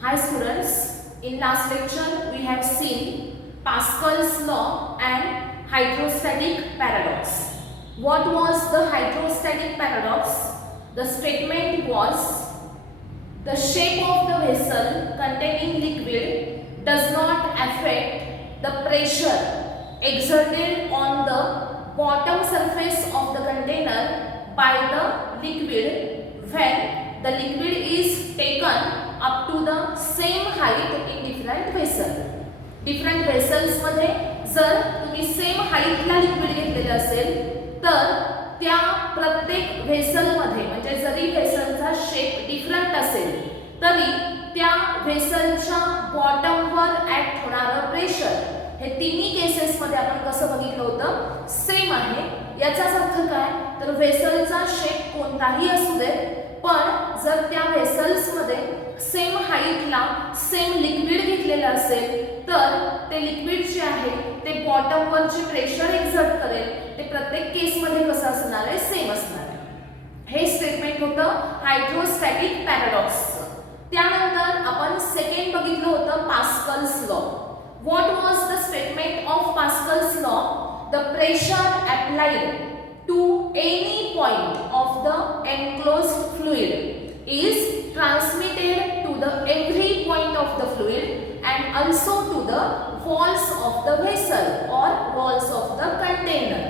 Hi students, in last lecture we have seen Pascal's law and hydrostatic paradox. What was the hydrostatic paradox? The statement was the shape of the vessel containing liquid does not affect the pressure exerted on the bottom surface of the container by the liquid when the liquid is taken up to the same height in different vessel. Different vessels मध्ये जर तुम्ही same हाईटला liquid घेतलेलं असेल तर त्या प्रत्येक vessel मध्ये म्हणजे जरी व्हेसलचा शेप डिफरंट असेल तरी त्या व्हेसलच्या बॉटमवर ऍक्ट होणारं प्रेशर हे तिन्ही केसेस मध्ये आपण कसं बघितलं होतं सेम आहे. याचाच अर्थ काय तर व्हेसलचा शेप कोणताही असू दे पण जर त्या व्हेसल्स मध्ये सेम हाईटला सेम लिक्विड घेतलेलं असेल तर ते लिक्विड जे आहे ते बॉटमवर जे प्रेशर एक्झर्ट करेल ते प्रत्येक केस मध्ये कसं असणार आहे सेम असणार आहे. हे स्टेटमेंट होतं हायड्रोस्टॅटिक पॅराडॉक्सचं. त्यानंतर आपण सेकंड बघितलं होतं Pascal's law. What was the statement of Pascal's law? The pressure applied to any point of the enclosed fluid is transmitted to the every point of the fluid and also to the walls of the vessel or walls of the container.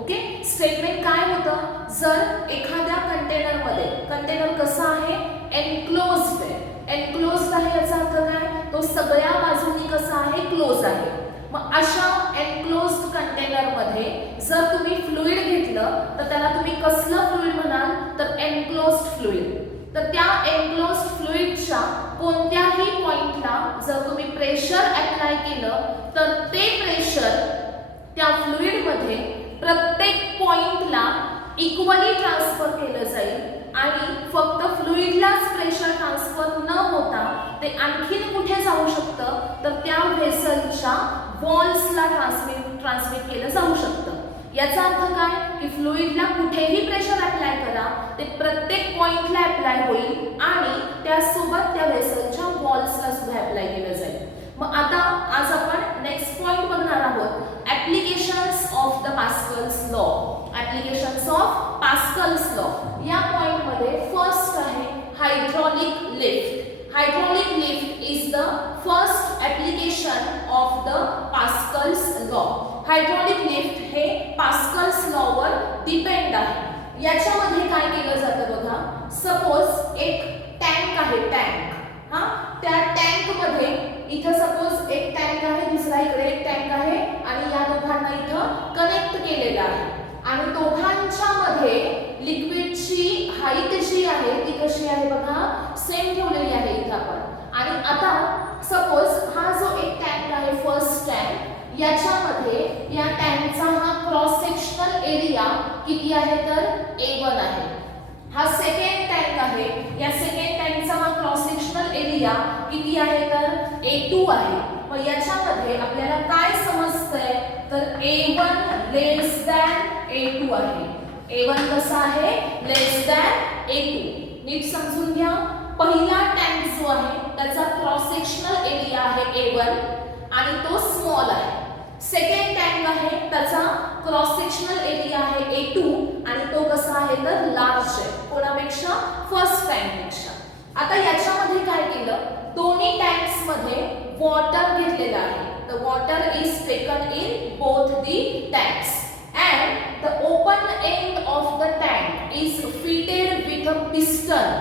Okay statement काय होतं? जर एखाद्या container मध्ये container कसा आहे enclosed आहे. Enclosed आहे याचा अर्थ काय तो सगळ्या बाजूंनी कसा आहे क्लोज आहे. मग अशा एनक्लोज्ड कंटेनर मध्ये जर तुम्ही फ्लुइड घेतलं तर त्याला तुम्ही कसलं फ्लुइड म्हणाल तर एनक्लोज्ड फ्लुइड. तर त्या एनक्लोज्ड फ्लुइडच्या कोणत्याही पॉइंटला जर तुम्ही प्रेशर अप्लाय केलं तर ते प्रेशर त्या फ्लुइड मध्ये प्रत्येक पॉइंटला इक्वली ट्रान्सफर केलं जाईल आणि फक्त फ्लुइडलाच प्रेशर ट्रान्सफर न होता ते आणखीन कुठे जाऊ शकतं तर त्या व्हेसलच्या वॉल्सला ट्रान्समिट केलं जाऊ शकतं. याचा अर्थ काय की फ्लुइडला कुठेही प्रेशर अप्लाय करा ते प्रत्येक पॉइंटला अप्लाय होईल आणि त्यासोबत त्या व्हेसलच्या वॉल्सला सुद्धा अप्लाय केलं जाईल. मग आता आज आपण नेक्स्ट पॉइंट बघणार आहोत applications of the Pascal's law. Applications of Pascal's law या पॉइंट मध्ये फर्स्ट आहे hydraulic lift. Hydraulic lift is the first application of the Pascal's law. Hydraulic lift हे Pascal's law वर डिपेंड आहे. याच्यामध्ये काय केलं जातं बघा. सपोज एक टँक आहे टँक त्या टँक मध्ये इथं सपोज एक टँक आहे दुसरा इकडे एक टँक आहे आणि या दोघांना इथं कनेक्ट केलेलं आहे आणि दोघांच्या मध्ये लिक्विडची हाईट जी आहे ती कशी आहे बघा सेम ठेवलेली आहे इथं आपण. आणि आता सपोज हा जो एक टँक आहे फर्स्ट टँक याच्यामध्ये या टँकचा हा क्रॉस सेक्शनल एरिया किती आहे तर A1 आहे. हा सेकंड टँक आहे या सेकंड टँकचा हा क्रॉस सेक्शनल एरिया किती आहे तर A2 आहे. मग याच्यामध्ये आपल्याला काय समजतंय तर A1 लेस दॅन A2 आहे. A1 कसा आहे लेस दॅन A2. नीट समजून घ्या. पहिला टँक जो आहे त्याचा क्रॉस सेक्शनल एरिया आहे A1 आणि तो स्मॉल आहे. सेकंड टँक आहे त्याचा क्रॉस सेक्शनल एरिया आहे A2 आणि तो कसा आहे तर लार्ज आहे. कोणापेक्षा फर्स्ट टँकपेक्षा. आता याच्यामध्ये काय केलं दोन्ही टँक्स मध्ये वॉटर घेतलेला आहे. The water is taken in both the tanks and the open end of the tank is fitted with a piston.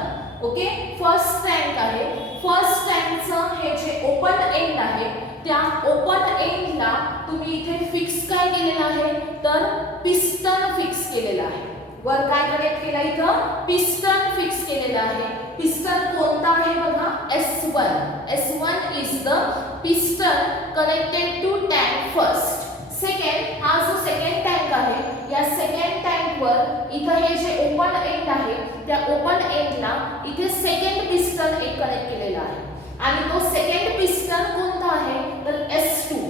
Okay first tank आहे. फर्स्ट टँकचं हे जे ओपन एंड आहे त्या ओपन एंडला तुम्ही इथे फिक्स काय केलेलं आहे तर पिस्टन फिक्स केलेला आहे. वर काय कनेक्ट केला इथं पिस्टन फिक्स केलेला आहे. पिस्टन कोणता आहे बघा S1. S1 is the piston connected to tank first. Second हा जो सेकंड टँक आहे या सेकंड टँक वर इथं हे जे ओपन एंड आहे त्या ओपन एंडला इथे सेकंड पिस्टन एक कनेक्ट केलेला आहे आणि तो सेकंड पिस्टन कोणता आहे तर S2.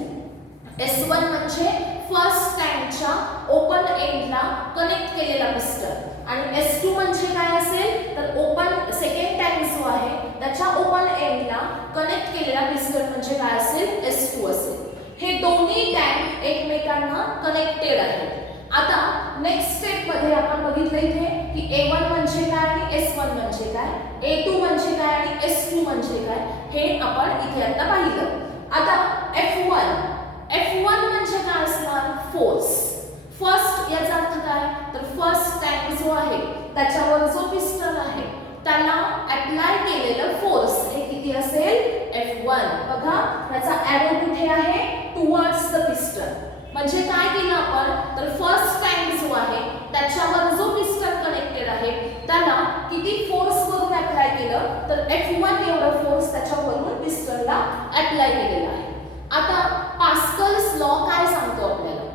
S1 म्हणजे फर्स्ट टँकच्या ओपन एंडला कनेक्ट केलेला पिस्टन आणि S2 म्हणजे काय असेल तर ओपन सेकंड टँक जो आहे त्याच्या ओपन एंडला कनेक्ट केलेला पिस्टन म्हणजे काय असेल S2 असेल. हे दोन्ही टँक एकमेकांना कनेक्टेड आहेत. आता नेक्स्ट स्टेप मध्ये आपण बघितलं इथे की A1 म्हणजे काय आणि S1 म्हणजे काय, A2 म्हणजे काय आणि S2 म्हणजे काय, हे आपण इथे आता पाहिलं. आता F1 म्हणजे काय असणार, फोर्स. फर्स्ट याचा अर्थ काय, तर फर्स्ट टँक जो आहे त्याच्यावर जो पिस्टन आहे त्याला अप्लाय केलेलं फोर्स हे किती असेल, F1. बघा त्याचा एरो कुठे आहे, टुवर्ड्स द पिस्टन. म्हणजे काय केलं आपण, तर फर्स्ट टँक जो आहे त्याच्यावर जो पिस्टन कनेक्टेड आहे त्याला किती फोर्स वरून अप्लाय केलं, तर F1 एवढा फोर्स त्याच्यावरून पिस्टनला अप्लाय केलेला आहे. आता पास्कल्स लॉ काय सांगतो आपल्याला,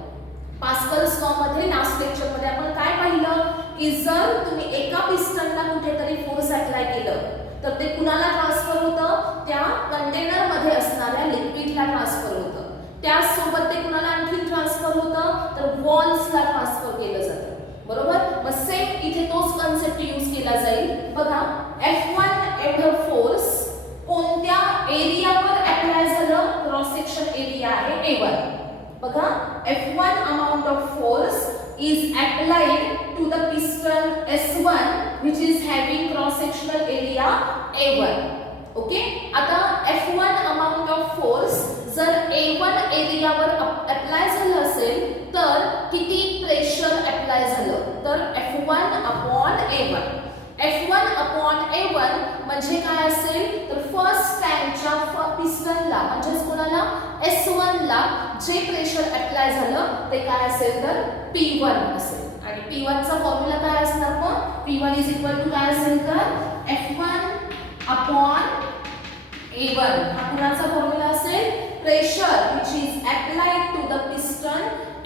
पास्कल्स लॉ मध्ये लास्ट लेक्चर मध्ये आपण काय पाहिलं की जर तुम्ही एका पिस्टनला कुठेतरी फोर्स अप्लाय केलं तर ते कुणाला ट्रान्सफर होतं, त्या कंटेनर मध्ये असणाऱ्या लिक्विडला ट्रान्सफर होतं. त्यासोबत ते कुणाला आणखी ट्रान्सफर होतं, तर वॉल्सला ट्रान्सफर केलं जातं. बरोबर. मग सेम इथे तोच कन्सेप्ट यूज केला जाईल. बघा F1 एवढं फोर्स कोणत्या एरियावर अप्लाय झालं, क्रॉस सेक्शन एरिया आहे A1. बघा F1 amount of force is applied to the piston S1 which is having cross sectional area A1. Okay. आता F1 amount of force जर A1 एरियावर अप्लाय झालं असेल तर किती प्रेशर अप्लाय झालं, तर F1 upon A1. F1 upon A1 म्हणजे काय असेल, तर फर्स्ट टँकच्या पिस्टनला म्हणजे कोणाला, S1 ला जे प्रेशर अप्लाय झालं ते काय असेल, तर P1 असेल. आणि P1 चा फॉर्म्युला काय असणार, मग P1 इज इक्वल टू काय असेल, तर F1 upon A1. हा कुणाचा फॉर्म्युला असेल, pressure which is applied to the piston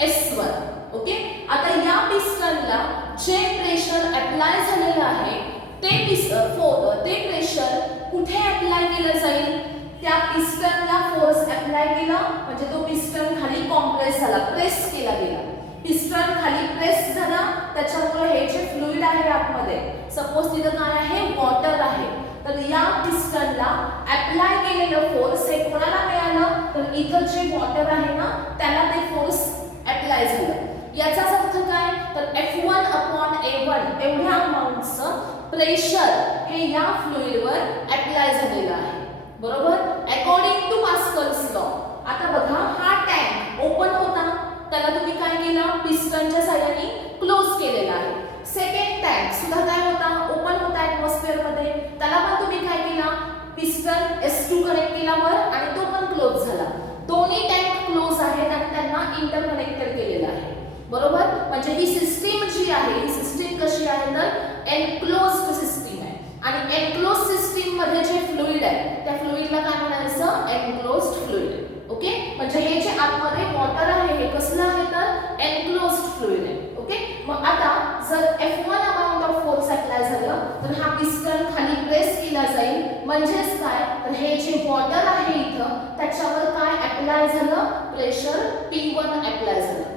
S1. Okay. आता या पिस्टनला जे प्रेशर अप्लाय झालेलं आहे ते प्रेशर कुठे अप्लाय केलं जाईल, त्या पिस्टनला फोर्स अप्लाय केला म्हणजे तो पिस्टन खाली कॉम्प्रेस झाला, प्रेस केला गेला. पिस्टन खाली प्रेस झाला त्याच्यामुळे हे जे फ्लुइड आहे आतमध्ये, सपोज तिथं काय आहे, वॉटर आहे, तर या पिस्टनला अप्लाय केलेलं फोर्स हे कोणाला मिळालं, तर इथं जे वॉटर आहे ना त्याला ते फोर्स अप्लाय झालं. याचा अर्थ काय, तर F1 upon A1 एवढ्या अमाउंटचं प्रेशर हे या फ्लुइडवर अप्लाय झालेलं आहे. बरोबर. According to Pascal's law. आता बघा हा टँक ओपन होता, त्याला तुम्ही काय केलं, पिस्टनच्या साहाय्याने क्लोज केलेला आहे. सेकंड टँक सुद्धा काय होता, ओपन होता ॲटमॉस्फिअर मध्ये, त्याला पण तुम्ही काय केला, पिस्टन S2 कनेक्ट केला वर आणि तो पण क्लोज झाला. दोन्ही टँक क्लोज आहेत आणि त्यांना इंटरकनेक्टेड केलेलं आहे. बरोबर. म्हणजे ही सिस्टीम जी आहे, ही सिस्टीम कशी आहे, तर एनक्लोज्ड सिस्टीम आहे. आणि एनक्लोज सिस्टीम मध्ये जे फ्लुइड आहे त्या फ्लुइडला काय म्हणायचं, एनक्लोज्ड फ्लुइड. ओके. म्हणजे हे जे आतमध्ये वॉटर आहे हे कसलं आहे, तर एनक्लोज्ड फ्लुइड आहे. ओके. मग आता जर F1 amount of force apply झालं तर हा पिस्टन खाली प्रेस केला जाईल. म्हणजेच काय, तर हे जे वॉटर आहे इथं त्याच्यावर काय अप्लाय झालं, प्रेशर P1 अप्लाय झालं.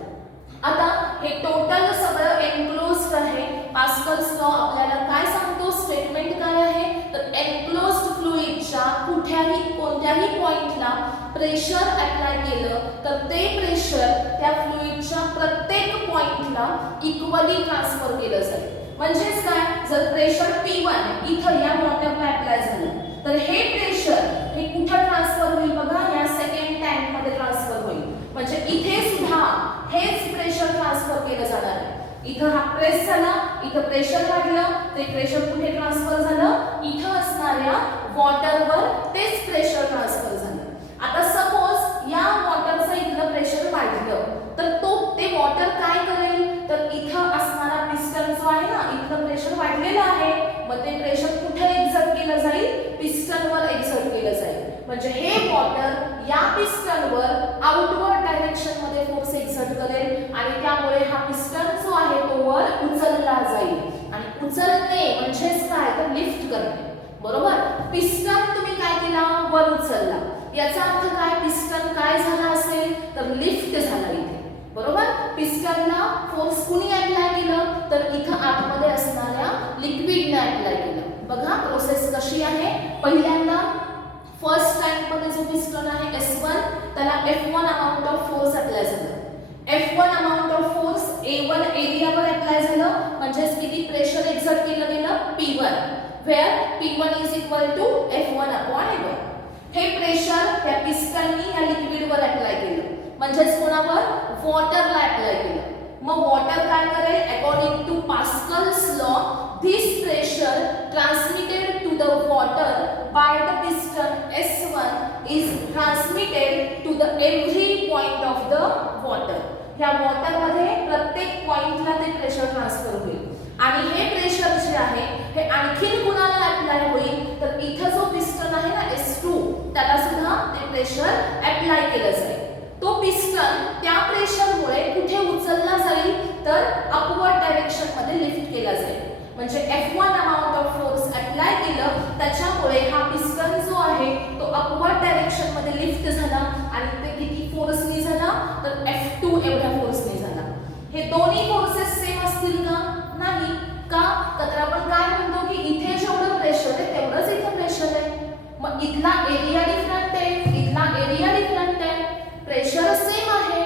आता हे टोटल सगळं एनक्लोज्ड आहे. पास्कल्स लॉ आपल्याला काय सांगतो, स्टेटमेंट काय आहे, तर एनक्लोज्ड फ्लुइडच्या कोणत्याही पॉइंटला प्रेशर अप्लाय केलं तर ते प्रेशर त्या फ्लुइडच्या प्रत्येक पॉइंटला इक्वली ट्रान्सफर केलं जाईल. म्हणजेच काय, जर प्रेशर P1 इथं या वॉटरला अप्लाय झालं तर हे प्रेशर हे कुठे ट्रान्सफर होईल, बघा या सेकंड टँक मध्ये ट्रान्सफर होईल. म्हणजे इथे सुद्धा हेच प्रेशर ट्रान्सफर केलं जाणार आहे. इथं हा प्रेस झाला, इथं प्रेशर वाढलं, ते प्रेशर कुठे ट्रान्सफर झालं, इथं असणाऱ्या वॉटरवर तेच प्रेशर ट्रान्सफर झालं. आता सपोज या वॉटरचं इथलं प्रेशर वाढलं तर ते वॉटर काय करेल, तर इथं असणारा पिस्टन जो आहे ना, इथलं प्रेशर वाढलेलं आहे, मग ते प्रेशर कुठे एक्झर्ट केलं जाईल, पिस्टनवर एक्झर्ट केलं जाईल. म्हणजे हे वॉटर या पिस्टनवर आउटवर्ड डायरेक्शन मध्ये फोर्स एक्झर्ट करेल आणि त्यामुळे हा पिस्टन जो आहे तो वर उचलला जाईल. आणि उचलणे म्हणजेच काय, तर लिफ्ट करणे. बरोबर. पिस्टन तुम्ही काय केला, वर उचलला, याचा अर्थ काय, पिस्टन काय झाला असेल, तर लिफ्ट झाला इथे. बरोबर. पिस्टनला फोर्स कुणी अप्लाय केलं, तर इथं आतमध्ये असणाऱ्या लिक्विडने अप्लाय केलं. बघा प्रोसेस कशी आहे. पहिल्यांदा फर्स्ट पिस्टन आहे S1 त्याला F1 amount of force apply झालं. F1 amount of force A1 एरियावर अप्लाय झालं म्हणजे किती प्रेशर एक्झर्ट केलं गेलं P1 where P1 is equal to F1 upon A1. हे प्रेशर त्या पिस्टननी या लिक्विडवर अप्लाय केलं म्हणजे कोणावर वॉटरला अप्लाय केलं. मग वॉटर काय करेल according to Pascal's law this pressure transmitted to the water by the piston S1 is transmitted to the every point of the water. या वॉटर मध्ये प्रत्येक पॉइंटला ते प्रेशर ट्रान्सफर होईल आणि हे प्रेशर जे आहे हे आणखीन कुणाला अप्लाय होईल तर इथं जो पिस्टन आहे ना S2 त्याला सुद्धा ते प्रेशर अप्लाय केलं जाईल. तो पिस्टन त्या प्रेशरमुळे कुठे उचलला जाईल तर अपवर्ड डायरेक्शन मध्ये लिफ्ट केला जाईल. म्हणजे F1 amount of force apply केलं त्याच्यामुळे हा पिस्टन जो आहे तो अपवर्ड डायरेक्शन मध्ये लिफ्ट झाला आणि ते किती फोर्सनी झाला तर F2 एवढ्या फोर्सनी झाला. हे दोन्ही फोर्सेस सेम असतील का नाही का तर आपण काय म्हणतो की इथे जेवढं प्रेशर आहे तेवढंच इथे प्रेशर आहे. मग इथला एरिया डिफरंट आहे इथला एरिया डिफरंट आहे प्रेशर सेम आहे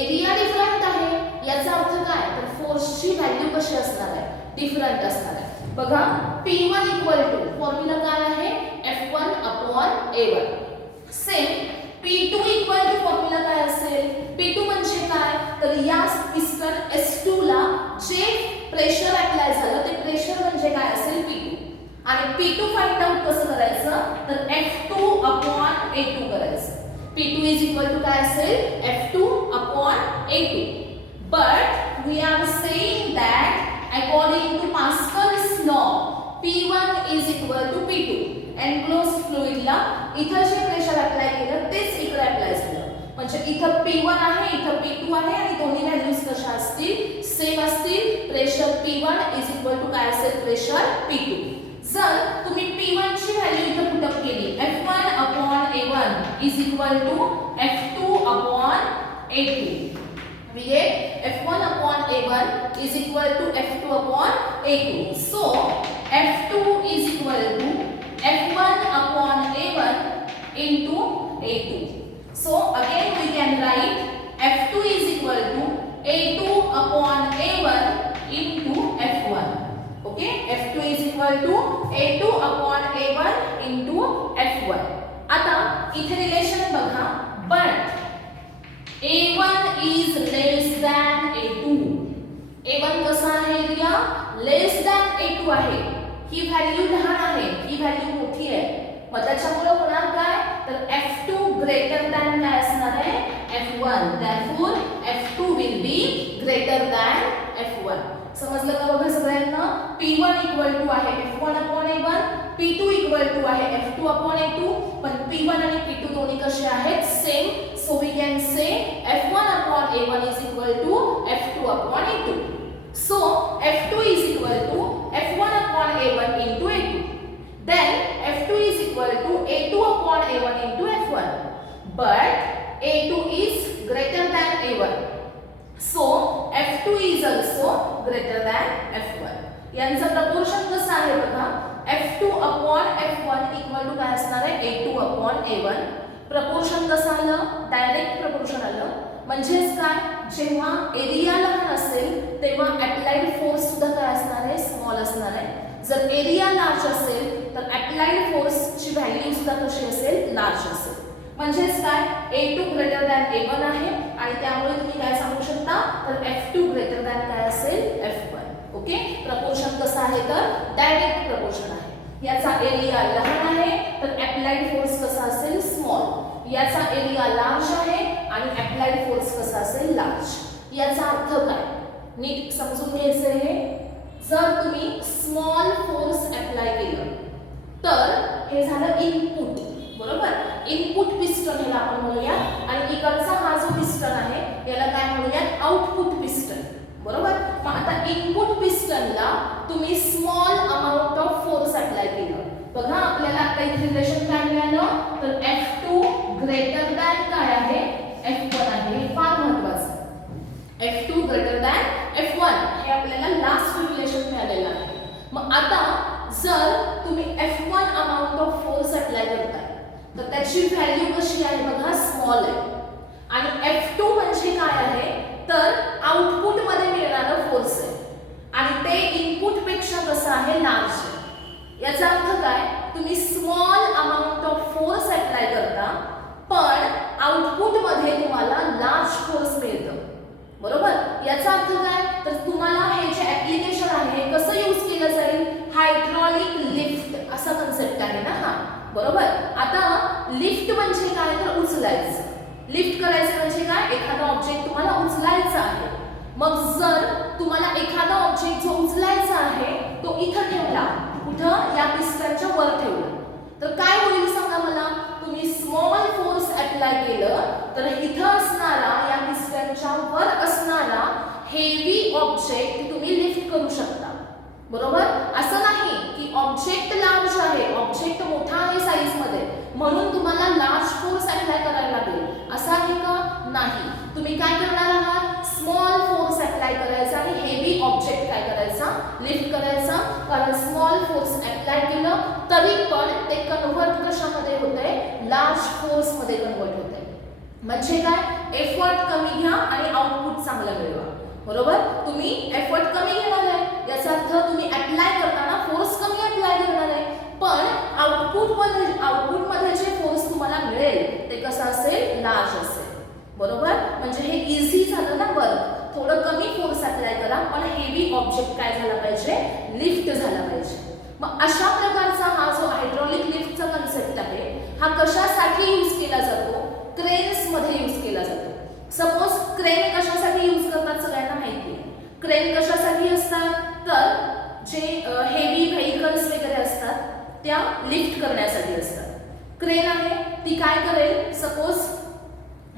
एरिया डिफरंट आहे याचा अर्थ काय तर फोर्सची व्हॅल्यू कशी असणार आहे डिफरंट असणार आहे. बघा P1 इक्वल टू फॉर्म्युला काय आहे F1 upon A1. Same P2 equal to formula काय असेल P2 म्हणजे काय तर या पिस्टन S2 ला जे प्रेशर अप्लाय झालं ते प्रेशर म्हणजे काय असेल P2 आणि P2 फाइंड आउट कसं करायचं तर F2 अपॉन A2 करायचं. P2 is equal to काय असेल F2 upon A2. But we are saying that according to Pascal's law P1 is equal to P2. Enclosed fluid ला इथं जे प्रेशर अप्लाय केलं तेच इकडे अप्लाय झालं म्हणजे इथं P1 आहे इथं P2 आहे आणि दोन्ही व्हॅल्यूज कशा असतील सेम असतील. Pressure P1 is equal to काय असेल प्रेशर P2. जर तुम्ही P1 ची व्हॅल्यू इथं पुट अप केली F1 upon A1 is equal to F2 upon A2. We get F1 upon A1 is equal to F2 upon A2. So F2 is equal to F1 upon A1 into A2. So again we can write F2 is equal to A2 upon A1 into F1. Okay, F2 is equal to A2 upon A1 into F1. आता इथे relation बघा but A1 is less than A2. A1 कसा आहे area लेस than A2 आहे. ही value लहान आहे ही value मोठी आहे मग त्याच्यामुळे होणार काय तर F2 ग्रेटर दॅन काय असणार आहे F1. therefore F2 will be greater than F1. समजलं का बघा सगळ्यांना. P1 इक्वल टू आहे F1 upon A1 P2 equal to आहे F2 अपॉन A2 पण P1 आणि P2 दोन्ही कसे आहेत same. So we can say F1 upon A1 is equal to F2 upon A2. So F2 is equal to F1 upon A1 into A2. then F2 is equal to A2 upon A1 into F1. but A2 is greater than A1. So F2 is also greater than F1. यांचं proportion कसं आहे बघा F2 upon F1 equal to काय असणार आहे A2 upon A1. Proportion कसं आलं direct proportion आलं म्हणजेच काय जेव्हा एरिया लहान असेल तेव्हा अप्लाइड फोर्स सुद्धा काय असणार आहे स्मॉल असणार आहे. जर एरिया लार्ज असेल तर अप्लाइड फोर्सची व्हॅल्यू सुद्धा कशी असेल लार्ज असेल. म्हणजेच काय A2 ग्रेटर दॅन A1 आहे आणि त्यामुळे तुम्ही काय सांगू शकता तर F2 ग्रेटर दॅन काय असेल F1. ओके प्रपोर्शन कसं आहे तर डायरेक्ट प्रपोर्शन आहे. याचा एरिया लहान आहे तर अप्लाइड फोर्स कसा असेल स्मॉल. याचा एरिया लार्ज आहे आणि अप्लाइड फोर्स कसा असेल लार्ज. याचा अर्थ काय नीट समजून घ्यायचं आहे. जर तुम्ही स्मॉल फोर्स अप्लाय केलं तर हे झालं इनपुट बरोबर. इनपुट पिस्टन याला आपण म्हणूया आणि इकडचा हा जो पिस्टन आहे याला काय म्हणूया आउटपुट पिस्टन बरोबर. मग आता इनपुट पिस्टनला तुम्ही small amount of force apply केलं बघा आपल्याला आता इथे रिलेशन काय मिळालं तर F2 ग्रेटर दॅन काय आहे F1 आहे. फार महत्त्वाचं F2 ग्रेटर दॅन F1 हे आपल्याला लास्ट रिलेशन मिळालेलं आहे. मग आता जर तुम्ही F1 amount of force apply करताय तर त्याच्या त्याची व्हॅल्यू कशी आहे बघा, स्मॉल आहे. आणि F2 म्हणजे काय आहे, तर आउटपुट मध्ये मिळणारं फोर्स आहे आणि ते इनपुट पेक्षा कसं आहे, लार्ज आहे. याचा अर्थ काय, तुम्ही small amount of force apply करता पण आउटपुट मध्ये तुम्हाला लार्ज फोर्स मिळतं. बरोबर. याचा अर्थ काय, तर तुम्हाला हे जे ऍप्लिकेशन आहे हे कसं यूज केलं जाईल, हायड्रॉलिक लिफ्ट असा कन्सेप्ट आहे ना हा. बरोबर. आता लिफ्ट म्हणजे काय, तर उचलायचं. लिफ्ट करायचं म्हणजे काय, एखादा ऑब्जेक्ट तुम्हाला उचलायचा आहे. मग जर तुम्हाला एखादा ऑब्जेक्ट जो उचलायचा आहे तो इथं ठेवला, कुठं, या पिस्टनच्या वर ठेवला, तर काय होईल सांगा मला. तुम्ही स्मॉल फोर्स अप्लाय केलं तर इथं असणारा, या पिस्टनच्या वर असणारा हेवी ऑब्जेक्ट तुम्ही लिफ्ट करू शकता. बरोबर. असं नाही की ऑब्जेक्ट लार्ज आहे, ऑब्जेक्ट मोठा आहे साईज मध्ये म्हणून तुम्हाला लार्ज फोर्स अप्लाय करायला लागेल, असं आहे का, नाही. तुम्ही काय करणार आहात, स्मॉल फोर्स अप्लाय करायचा आणि हेवी ऑब्जेक्ट काय करायचा, लिफ्ट करायचा. कारण स्मॉल फोर्स अप्लाय केलं तरी पण ते कन्व्हर्ट कशामध्ये होते, लार्ज फोर्स मध्ये कन्व्हर्ट होते. म्हणजे काय, एफर्ट कमी घ्या आणि आउटपुट चांगलं मिळवा. बरोबर. तुम्ही एफर्ट कमी घेणार आहे याचा अर्थ तुम्ही अप्लाय करताना फोर्स कमी अप्लाय करणार आहे, पण आउटपुट मध्ये जे फोर्स तुम्हाला मिळेल ते कसं असेल, लार्ज असेल. बरोबर. म्हणजे हे इझी झालं ना वर्क. थोडं कमी फोर्स अप्लाय करा पण हेवी ऑब्जेक्ट काय झाला पाहिजे, लिफ्ट झाला पाहिजे. मग अशा प्रकारचा हा जो हायड्रॉलिक लिफ्टचा कन्सेप्ट आहे हा कशासाठी यूज केला जातो, क्रेन्स मध्ये यूज केला जातो. सपोज क्रेन कशासाठी यूज करतात सगळ्यांना माहिती आहे. क्रेन कशासाठी असतात, तर जे हेवी व्हेइकल्स वगैरे असतात त्या लिफ्ट करण्यासाठी असतात. क्रेन आहे ती काय करेल, सपोज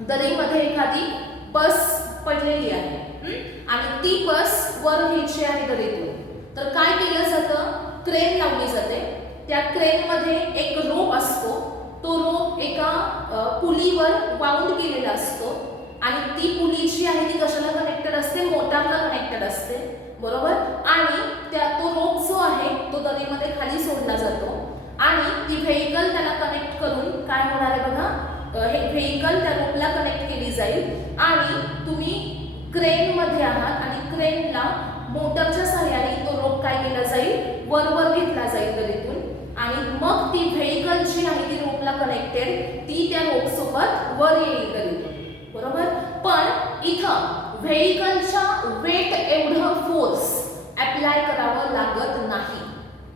दरीमध्ये एखादी बस पडलेली आहे आणि ती बस वर घ्यायची आहे दरीतून, तर काय केलं जातं, क्रेन लावली जाते. त्या क्रेन मध्ये एक रोप असतो, तो रोप एका पुलीवर वाउंड केलेला असतो आणि ती पुली जी आहे ती कशाला कनेक्टेड असते, मोटारला कनेक्टेड असते. बरोबर. आणि तो रोप जो आहे तो दरीमध्ये खाली सोडला जातो आणि ती व्हेइकल त्याला कनेक्ट करून काय होणार आहे बघा, हे व्हेइकल त्या रोपला कनेक्ट केली जाईल आणि तुम्ही क्रेन मध्ये आहात आणि क्रेनला मोटरच्या सहाय्याने तो रोप काय केला जाईल, वर घेतला जाईल दरीतून आणि मग ती व्हेइकल जी आहे ती रोपला कनेक्टेड ती त्या रोप सोबत वर येईल दरीतून. बरोबर. पण इथं व्हेइकलच्या वेट एवढं फोर्स अप्लाय करावं लागत नाही,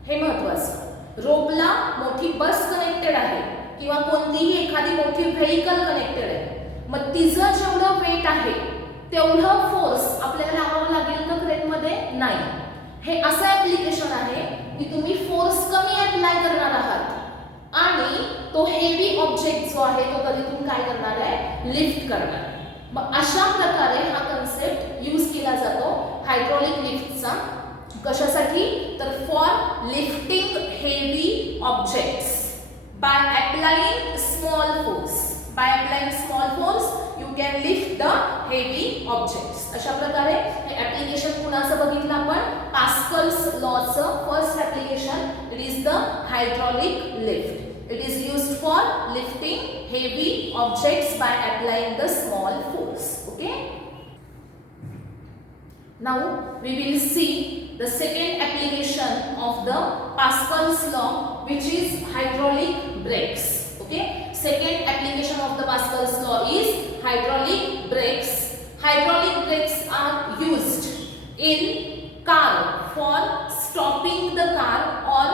हे महत्त्वाचं. रोपला मोठी बस कनेक्टेड आहे किंवा कोणतीही एखादी मोठी व्हेइकल कनेक्टेड आहे, मग तिचं जेवढं वेट आहे तेवढं फोर्स आपल्याला लावावं लागेल का क्रेन मध्ये, नाही. हे असं ऍप्लिकेशन आहे की तुम्ही फोर्स कमी अप्लाय करणार आहात आणि तो हेवी ऑब्जेक्ट जो आहे तो दरीतून काय करणार आहे, लिफ्ट करणार. मग अशा प्रकारे हा कन्सेप्ट यूज केला जातो हायड्रॉलिक लिफ्टचा. कशासाठी, तर for lifting heavy objects by applying small force. By applying small force you can lift the heavy objects. अशा प्रकारे हे ऍप्लिकेशन कुणाचं बघितलं आपण, पास्कल्स लॉचं first application. It is the hydraulic lift. It is used for lifting heavy objects by applying the small force. Okay. Now we will see the second application of the Pascal's law, which is hydraulic brakes. Okay. Second application of the Pascal's law is hydraulic brakes. Hydraulic brakes are used in car for stopping the car or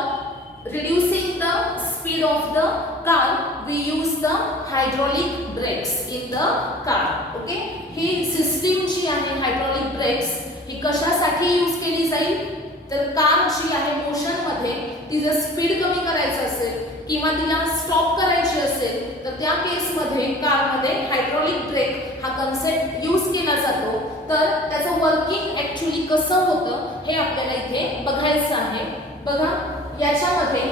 reducing the speed of the car. We use the hydraulic brakes in the car. Okay. ही system जी आहे hydraulic breaks ही कशासाठी use केली जाईल, तर car जी आहे motion मध्ये तिचं स्पीड कमी करायचं असेल किंवा तिला स्टॉप करायची असेल तर त्या केस मध्ये कार मध्ये हायड्रॉलिक ब्रेक हा कन्सेप्ट यूज केला जातो. तर त्याचं वर्किंग ऍक्च्युअली कसं होतं हे आपल्याला इथे बघायचं आहे. बघा याच्यामध्ये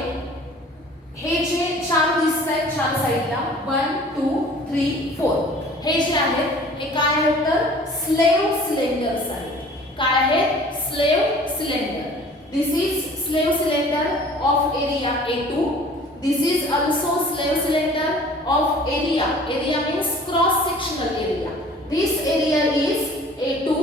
हे जे चार दिसत आहेत चार साईडला 1 2 3 4 हे जे आहेत हे काय आहेत तर स्लेव्ह सिलेंडर्स आहेत. काय आहेत, slave cylinder. This is slave cylinder of area A2. This is also slave cylinder of area means cross sectional area. This area is A2.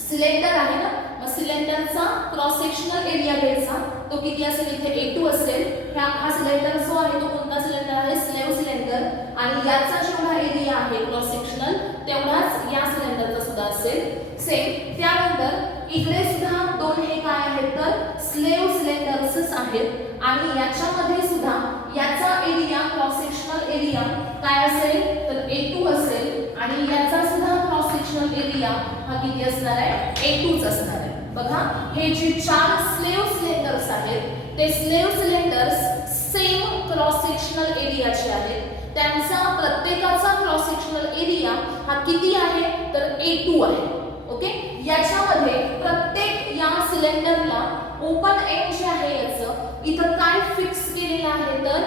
Cylinder आहे ना, मग सिलेंडरचा क्रॉस सेक्शनल एरिया घ्यायचा, तो किती असेल, इथे A2 असेल. हा सिलेंडर जो आहे तो कोणता सिलेंडर आहे, स्लेव सिलेंडर, आणि याचा जेवढा एरिया आहे क्रॉस सेक्शनल तेवढाच या सिलेंडरचा सुद्धा असेल सेम. त्यानंतर इकडे सुद्धा दोन हे काय आहेत तर स्लेव सिलेंडर्सच आहेत, आणि याच्यामध्ये सुद्धा याचा एरिया क्रॉस सेक्शनल एरिया काय असेल तर A2 असेल, आणि याचा सुद्धा क्रॉस सेक्शनल एरिया हा किती असणार आहे, A2च असणार आहे. बघा हे जे चार स्लेव सिलेंडर्स आहेत ते slave cylinders same cross sectional एरियाचे आहेत. त्यांचा प्रत्येकाचा क्रॉस सेक्शनल एरिया हा किती आहे तर A2 आहे. ओके, याच्यामध्ये प्रत्येक या सिलेंडरला ओपन एंड जे आहे याचं इथं काय फिक्स केलेलं आहे तर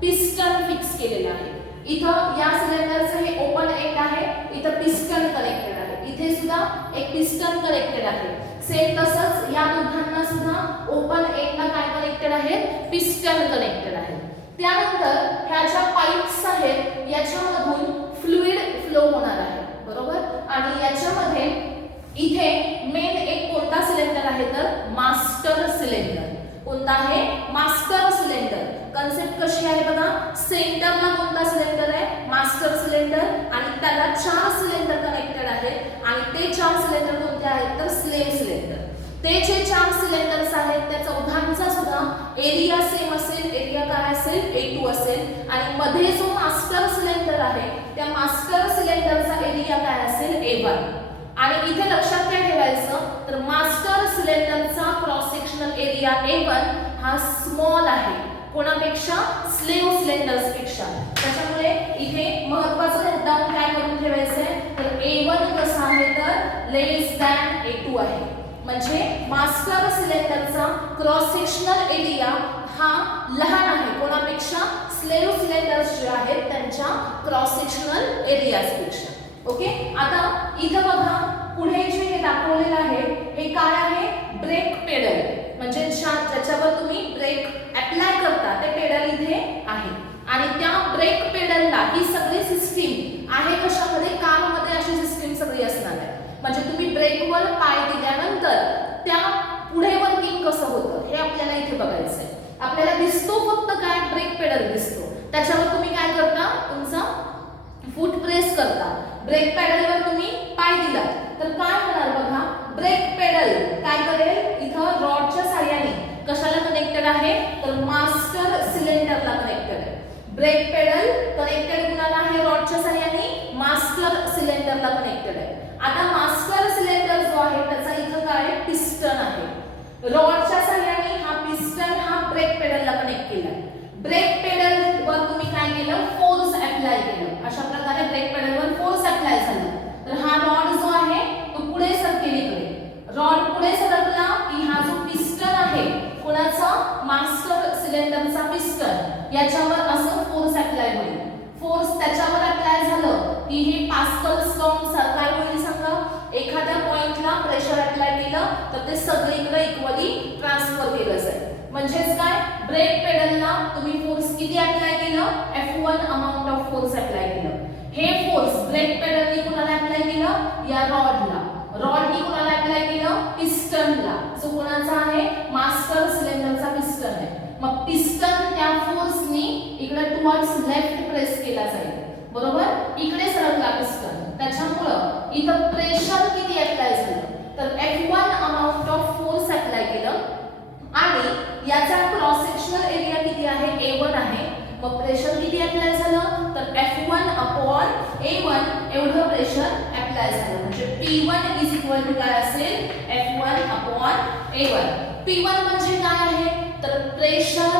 पिस्टन फिक्स केलेलं आहे. इथं या सिलेंडरचं हे ओपन एंड आहे, इथं पिस्टन कनेक्टेड आहे, इथे सुद्धा एक पिस्टन कनेक्टेड आहे. सेम तसंच या दोघांना सुद्धा ओपन एंडला काय कनेक्टेड आहे, पिस्टन कनेक्टेड आहे. त्यानंतर ह्या ज्या पाईप्स आहेत याच्यामधून फ्लुइड फ्लो होणार आहे, बरोबर. आणि याच्यामध्ये इथे मेन एक कोणता सिलेंडर आहे तर मास्टर सिलेंडर. कोणता आहे, मास्टर सिलेंडर. कन्सेप्ट कशी आहे बघा, सेंटरला कोणता सिलेंडर आहे, मास्टर सिलेंडर, आणि त्याला चार सिलेंडर कनेक्टेड आहेत, आणि ते चार सिलेंडर कोणते आहेत तर स्लेव सिलेंडर. ते जे चार सिलेंडर्स आहेत त्या चौघांचा सुद्धा एरिया सेम असेल, एरिया काय असेल A2 असेल, आणि मध्ये जो मास्टर सिलेंडर आहे त्या मास्टर सिलेंडरचा एरिया काय असेल A1. आणि इथे लक्षात काय ठेवायचं तर मास्टर सिलेंडरचा क्रॉस सेक्शनल एरिया A1 हा स्मॉल आहे कोणापेक्षा, स्लेव सिलेंडर्स पेक्षा. त्याच्यामुळे इथे महत्त्वाचं मुद्दाम काय करून ठेवायचं आहे तर A1 कसं आहे तर लेस दॅन A2 आहे. म्हणजे मास्टर सिलेंडरचा क्रॉस सेक्शनल एरिया हा लहान आहे कोणापेक्षा, स्लेव सिलेंडर्स जे आहेत त्यांच्या क्रॉस सेक्शनल एरियाजपेक्षा. ओके, आता इथं बघा पुढे जे हे दाखवलेलं आहे हे काय आहे, ब्रेक पेडल. म्हणजे ज्याच्यावर तुम्ही ब्रेक अप्लाय करता ते पेडल इथे आहे, आणि त्या ब्रेक पेडलला ही सगळी सिस्टीम आहे कशामध्ये, कारमध्ये अशी सिस्टीम सगळी असणार आहे. म्हणजे तुम्ही ब्रेकवर पाय दिल्यानंतर त्या पुढे वर्किंग कसं होतं हे आपल्याला इथे बघायचं आहे. आपल्याला दिसतो फक्त काय, ब्रेक पेडल दिसतो, त्याच्यावर तुम्ही काय करता, तुमचा फूट प्रेस करता. ब्रेक पेडलवर तुम्ही पाय दिला तर काय होणार बघा, ब्रेक पेडल काय करेल, इथं रॉडच्या साहाय्याने कशाला कनेक्टेड आहे तर मास्टर सिलेंडरला कनेक्टेड आहे. ब्रेक पेडल कनेक्टेड कुणाला आहे, रॉडच्या साहाय्याने मास्टर सिलेंडरला कनेक्टेड आहे. आता मास्टर सिलेंडर जो आहे त्याचा इथं काय पिस्टन आहे, रॉडच्या साहाय्याने हा पिस्टन हा ब्रेक पेडलला कनेक्ट केला. ब्रेक पेडल वर तुम्ही काय केलं, फोर्स अप्लाय केलं. अशा प्रकारे ब्रेक पेडलवर फोर्स अप्लाय झाला तर हा रॉड जो आहे तो पुढे सरकेल. इकडे रॉड पुढे सरकला की हा जो पिस्टन आहे कोणाचा, मास्टर सिलेंडरचा पिस्टन, याच्यावर असं फोर्स अप्लाय होईल. फोर्स त्याच्यावर अप्लाय झालं की हे पास्कल्स लॉनुसार काय होईल सांगा, एखाद्या पॉइंटला प्रेशर अप्लाय केलं तर ते सगळीकडे इक्वली ट्रान्सफर केलं जाईल. म्हणजेच काय, ब्रेक पेडलला तुम्ही फोर्स किती अप्लाय केलं, F1 amount of force apply केलं. हे फोर्स ब्रेक पेडलनी कुणाला अप्लाय केलं, या रॉडला. रॉडनी कुणाला अप्लाय केलं, पिस्टनला, जो कोणाचा आहे मास्टर सिलेंडरचा पिस्टन आहे. मग पिस्टन त्या फोर्सनी इकडे टुवर्ड्स लेफ्ट प्रेस केला जाईल, बरोबर. इकडे सरकला पिस्टन, त्याच्यामुळं इथं प्रेशर किती अप्लाय झालं तर F1 amount of force apply केलं, आणि याचा क्रॉस सेक्शनल एरिया किती आहे, A1 आहे. मग प्रेशर किती अप्लाय झालं तर F1 अपॉन A1 एवढं प्रेशर अप्लाय झालं. म्हणजे P1 इज इक्वल टू काय असेल, F1 अपॉन A1. P1 म्हणजे काय आहे तर pressure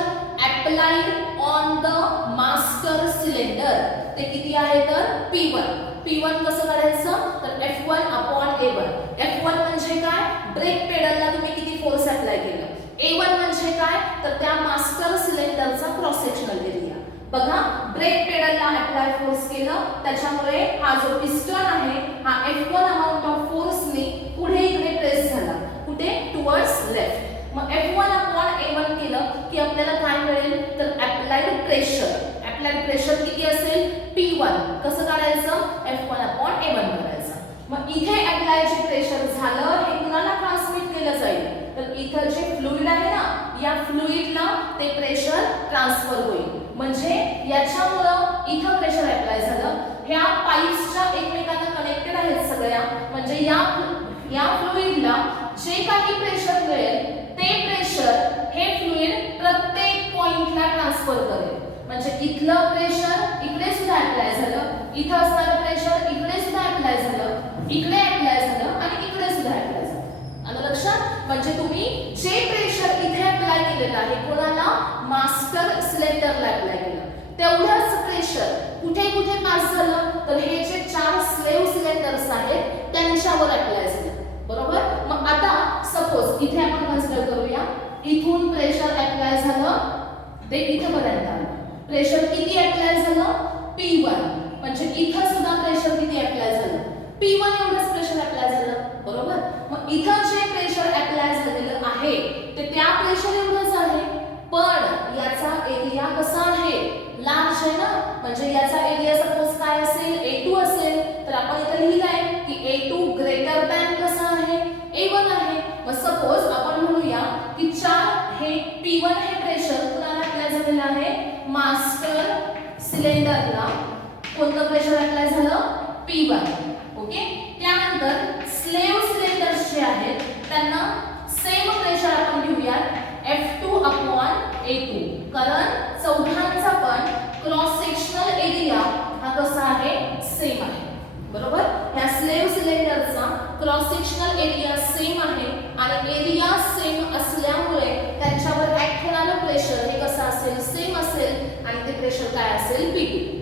applied on the master cylinder. ते किती आहे तर P1. P1 कसं काढायचं तर F1 अपॉन A1. F1 म्हणजे काय, ब्रेक पेडलला तुम्ही किती फोर्स अप्लाय केलं. A1 म्हणजे काय तर त्या मास्टर सिलेंडरचा क्रॉस सेक्शनल एरिया. बघा ब्रेक पेडलला अप्लाय फोर्स केलं त्याच्यामुळे हा जो पिस्टन आहे हा F1 अमाउंट ऑफ फोर्सने पुढे इकडे प्रेस झाला, कुठे टुवर्ड्स लेफ्ट. मग F1 अपॉन A1 केलं की आपल्याला काय मिळेल तर अप्लाइड प्रेशर. अप्लाइड प्रेशर किती असेल P1. कसं काढायचं F1/A1 करायचं. मग इथे अप्लाय जे प्रेशर झालं हे कुणाला ट्रान्समिट केलं जाईल तर इथं जे फ्लुइड आहे ना या फ्लुइडला ते प्रेशर ट्रान्सफर होईल. म्हणजे याच्यामुळं इथं प्रेशर अप्लाय झालं. ह्या पाईप्सच्या एकमेकांना कनेक्टेड आहेत सगळ्या. म्हणजे या फ्लुइडला जे काही प्रेशर मिळेल ते प्रेशर हे फ्लुइड प्रत्येक पॉइंटला ट्रान्सफर करेल. म्हणजे इथलं प्रेशर इकडे सुद्धा अप्लाय झालं, इथं असणारं प्रेशर इकडे सुद्धा अप्लाय झालं, इकडे अप्लाय झालं आणि इकडे सुद्धा अप्लाय झालं. आलं लक्षात? म्हणजे तुम्ही जे प्रेशर इथे अप्लाय केलेलं आहे कोणाला मास्टर सिलेंडरला अप्लाय केलं तेवढंच प्रेशर कुठे कुठे पास झालं तर हे जे 4 स्लेव्ह सिलेंडर्स आहेत त्यांच्यावर अप्लाय झालं. बरोबर? मग आता सपोज इथे आपण कन्सिडर करूया इथून प्रेशर अप्लाय झालं ते इथपर्यंत आलं. प्रेशर किती अप्लाय झालं P1. म्हणजे इथं सुद्धा प्रेशर किती अप्लाय झालं P1 एवढंच प्रेशर अप्लाय झालं. बरोबर? मग इथं जे प्रेशर अप्लाय झालेलं आहे ते त्या प्रेशर एवढंच आहे. पण याचा एरिया कसा आहे लार्ज आहे ना. म्हणजे याचा एरिया सपोज काय असेल A2 असेल तर आपण इथे लिहिलंय की A2 ग्रेटर दॅन कसा आहे A1 आहे. मग सपोज आपण म्हणूया की 4 हे P1 हे प्रेशर कुणाला अप्लाय झालेलं आहे मास्टर सिलेंडरला. कोणतं प्रेशर अप्लाय झालं P1. ओके. त्यानंतर स्लेव्ह सिलेंडर्स जे आहेत त्यांना सेम प्रेशर आपण घेऊयात F2/A2. कारण चौघांचा पण क्रॉस सेक्शनल एरिया हा कसा आहे सेम आहे. बरोबर? ह्या स्लेव्ह सिलेंडरचा क्रॉस सेक्शनल एरिया सेम आहे आणि एरिया सेम असल्यामुळे त्यांच्यावर ऍक्ट होणारं प्रेशर हे कसं असेल सेम असेल आणि ते प्रेशर काय असेल P2.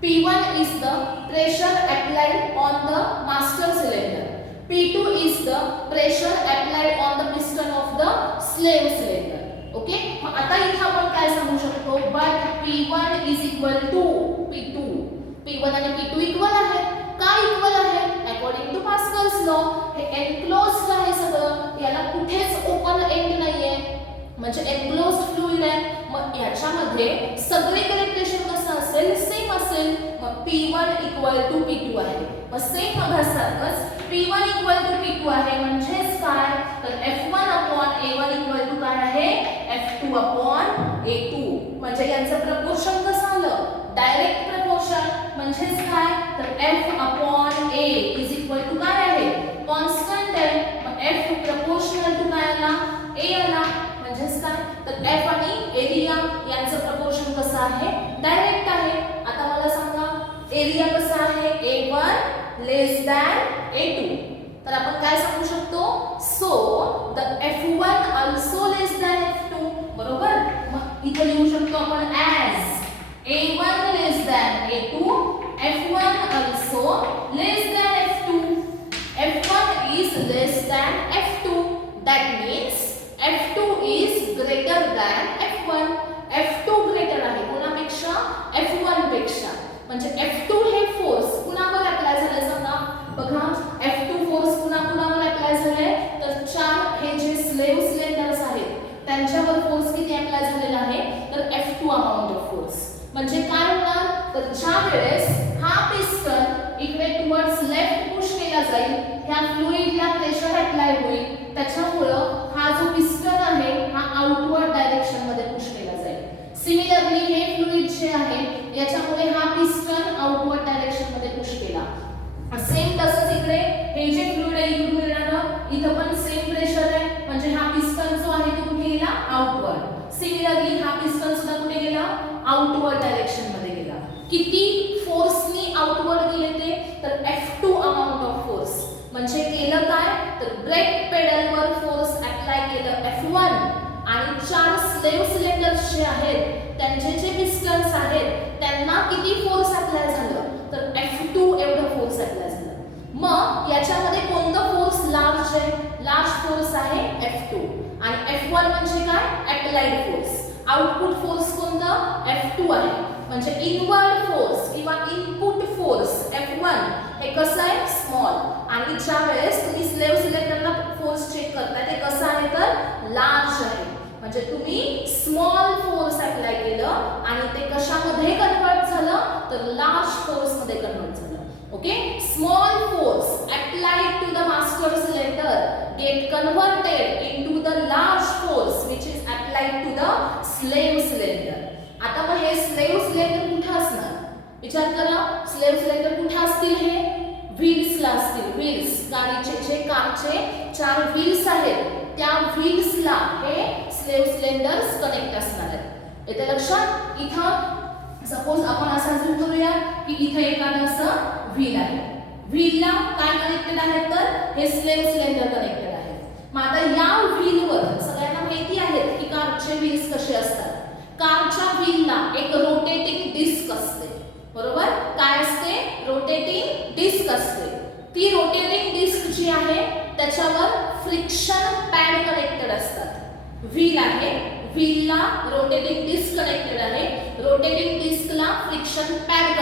P1 is the pressure applied on the master cylinder. P2 is the pressure applied on the piston of the slave cylinder. Okay. मग आता इथे आपण काय सांगू शकतो but P1 is equal to P2. P1 आणि P2 इक्वल आहेत. का इक्वल आहे अकॉर्डिंग टू पास्कल्स लॉ. हे एनक्लोज्ड आहे सगळं, याला कुठेच ओपन एंड नाहीये. म्हणजे एनक्लोज्ड फ्लुइड आहे. मग याच्यामध्ये सगळीकडे प्रेशर कसं असेल सेम असेल. मग P1 इक्वल टू P2 आहे. मग same मगासारखंच P1 equal to P2 आहे म्हणजेच काय तर F1/A1 इक्वल टू काय आहे F2/A2. म्हणजे यांचं प्रपोर्शन कसं आलं डायरेक्ट प्रपोर्शन. म्हणजेच काय तर F/A इज इक्वल टू काय आहे कॉन्स्टंट आहे. मग F प्रपोर्शनल टू काय आला A आला. म्हणजेच काय तर F आणि एरिया यांचं प्रपोर्शन कसं आहे डायरेक्ट आहे. आता मला सांगा एरिया कसा आहे A1 लेस दॅन A2. तर आपण काय सांगू शकतो so the F1 also less than F2. बरोबर? मग इथे लिहू शकतो आपण as A1 less than A2 F1 also less than F2. F1 is less than F2. That means F2 is greater than F1. F2 greater आहे कोणापेक्षा F1 पेक्षा. म्हणजे F2 हे फोर्स कुणावर अप्लाय झाले सांगा बघा. F2 फोर्स कुणावर अप्लाय झाले तर 4 हे जे स्लेव्ह सिलेंडर्स आहेत त्यांच्यावर फोर्स किती अप्लाय झालेला आहे तर F2 अमाउंट ऑफ फोर्स. म्हणजे काय होणार तर ज्या वेळेस हा पिस्टन इकडे टुवर्ड्स लेफ्ट पुश केला जाईल ह्या फ्लुइडला प्रेशर अप्लाय होईल. त्याच्यामुळं हा जो पिस्टन आहे हा आउटवर्ड डायरेक्शन मध्ये पुश केला जाईल. सिमिलरली हे फ्लुइड जे आहे याच्यामुळे हा पिस्टन आउटवर्ड डायरेक्शन मध्ये पुश केला. सेम तसंच इकडे हे जे फ्लुइड आहे इकडून येणारं इथं पण सेम प्रेशर आहे. म्हणजे हा पिस्टन जो आहे तो कुठे गेला आउटवर्ड. सिमिलरली हा पिस्टन सुद्धा कुठे गेला आउटवर्ड डायरेक्शन मध्ये गेला. किती फोर्सनी आउटवर्ड गेले ते तर F2 अमाउंट ऑफ फोर्स. म्हणजे केलं काय तर ब्रेक पेडलवर फोर्स अप्लाय केलं F1 आणि 4 स्लेव्ह सिलेंडर्स जे आहेत त्यांचे जे पिस्टन्स आहेत त्यांना किती फोर्स अप्लाय झालं तर F2 एवढं फोर्स अप्लाय झालं. मग याच्यामध्ये कोणतं फोर्स लार्ज आहे लार्ज फोर्स आहे F2 आणि F1 म्हणजे काय अप्लाइड फोर्स. आउटपुट फोर्स कोणतं F2 आहे. म्हणजे इनवर्ड फोर्स किंवा इनपुट फोर्स F1 हे कसं आहे स्मॉल. आणि ज्या वेळेस तुम्ही स्लेव्ह सिलेंडरला फोर्स चेक करताय ते कसं आहे तर लार्ज आहे. म्हणजे तुम्ही स्मॉल फोर्स अप्लाय केलं आणि ते कशामध्ये कन्वर्ट झालं तर लार्ज फोर्स मध्ये कन्वर्ट झालं. Okay, small force applied to the master cylinder get converted into the large force which is applied to the slave cylinder. आता मग हे स्लेव्ह सिलेंडर कुठे असणार विचार करा. स्लेव्ह सिलेंडर कुठे असतील हे व्हील्सला असतील. व्हील्स गाडीचे जे कारचे 4 व्हील्स आहेत त्या व्हील्सला हे स्लेव्ह सिलेंडर्स कनेक्ट असणार आहेत. येते लक्षात. इथं सपोज आपण असं अजून करूया की इथे एखादं असं व्हील आहे. व्हीलला काय कनेक्टेड आहे तर हे स्लेव्ह सिलेंडर कनेक्टेड आहे. मग आता या व्हीलवर सगळ्यांना माहिती आहे की कारचे व्हील्स कसे असतात. कारच्या व्हीलला एक रोटेटिंग डिस्क असते. बरोबर, काय असते रोटेटिंग डिस्क असते. ती रोटेटिंग डिस्क जी आहे त्याच्यावर फ्रिक्शन पॅड कनेक्टेड असतात. व्हील आहे, व्हीलला रोटेटिंग डिस्क कनेक्टेड आहे. रोटेटिंग डिस्कला फ्रिक्शन पॅड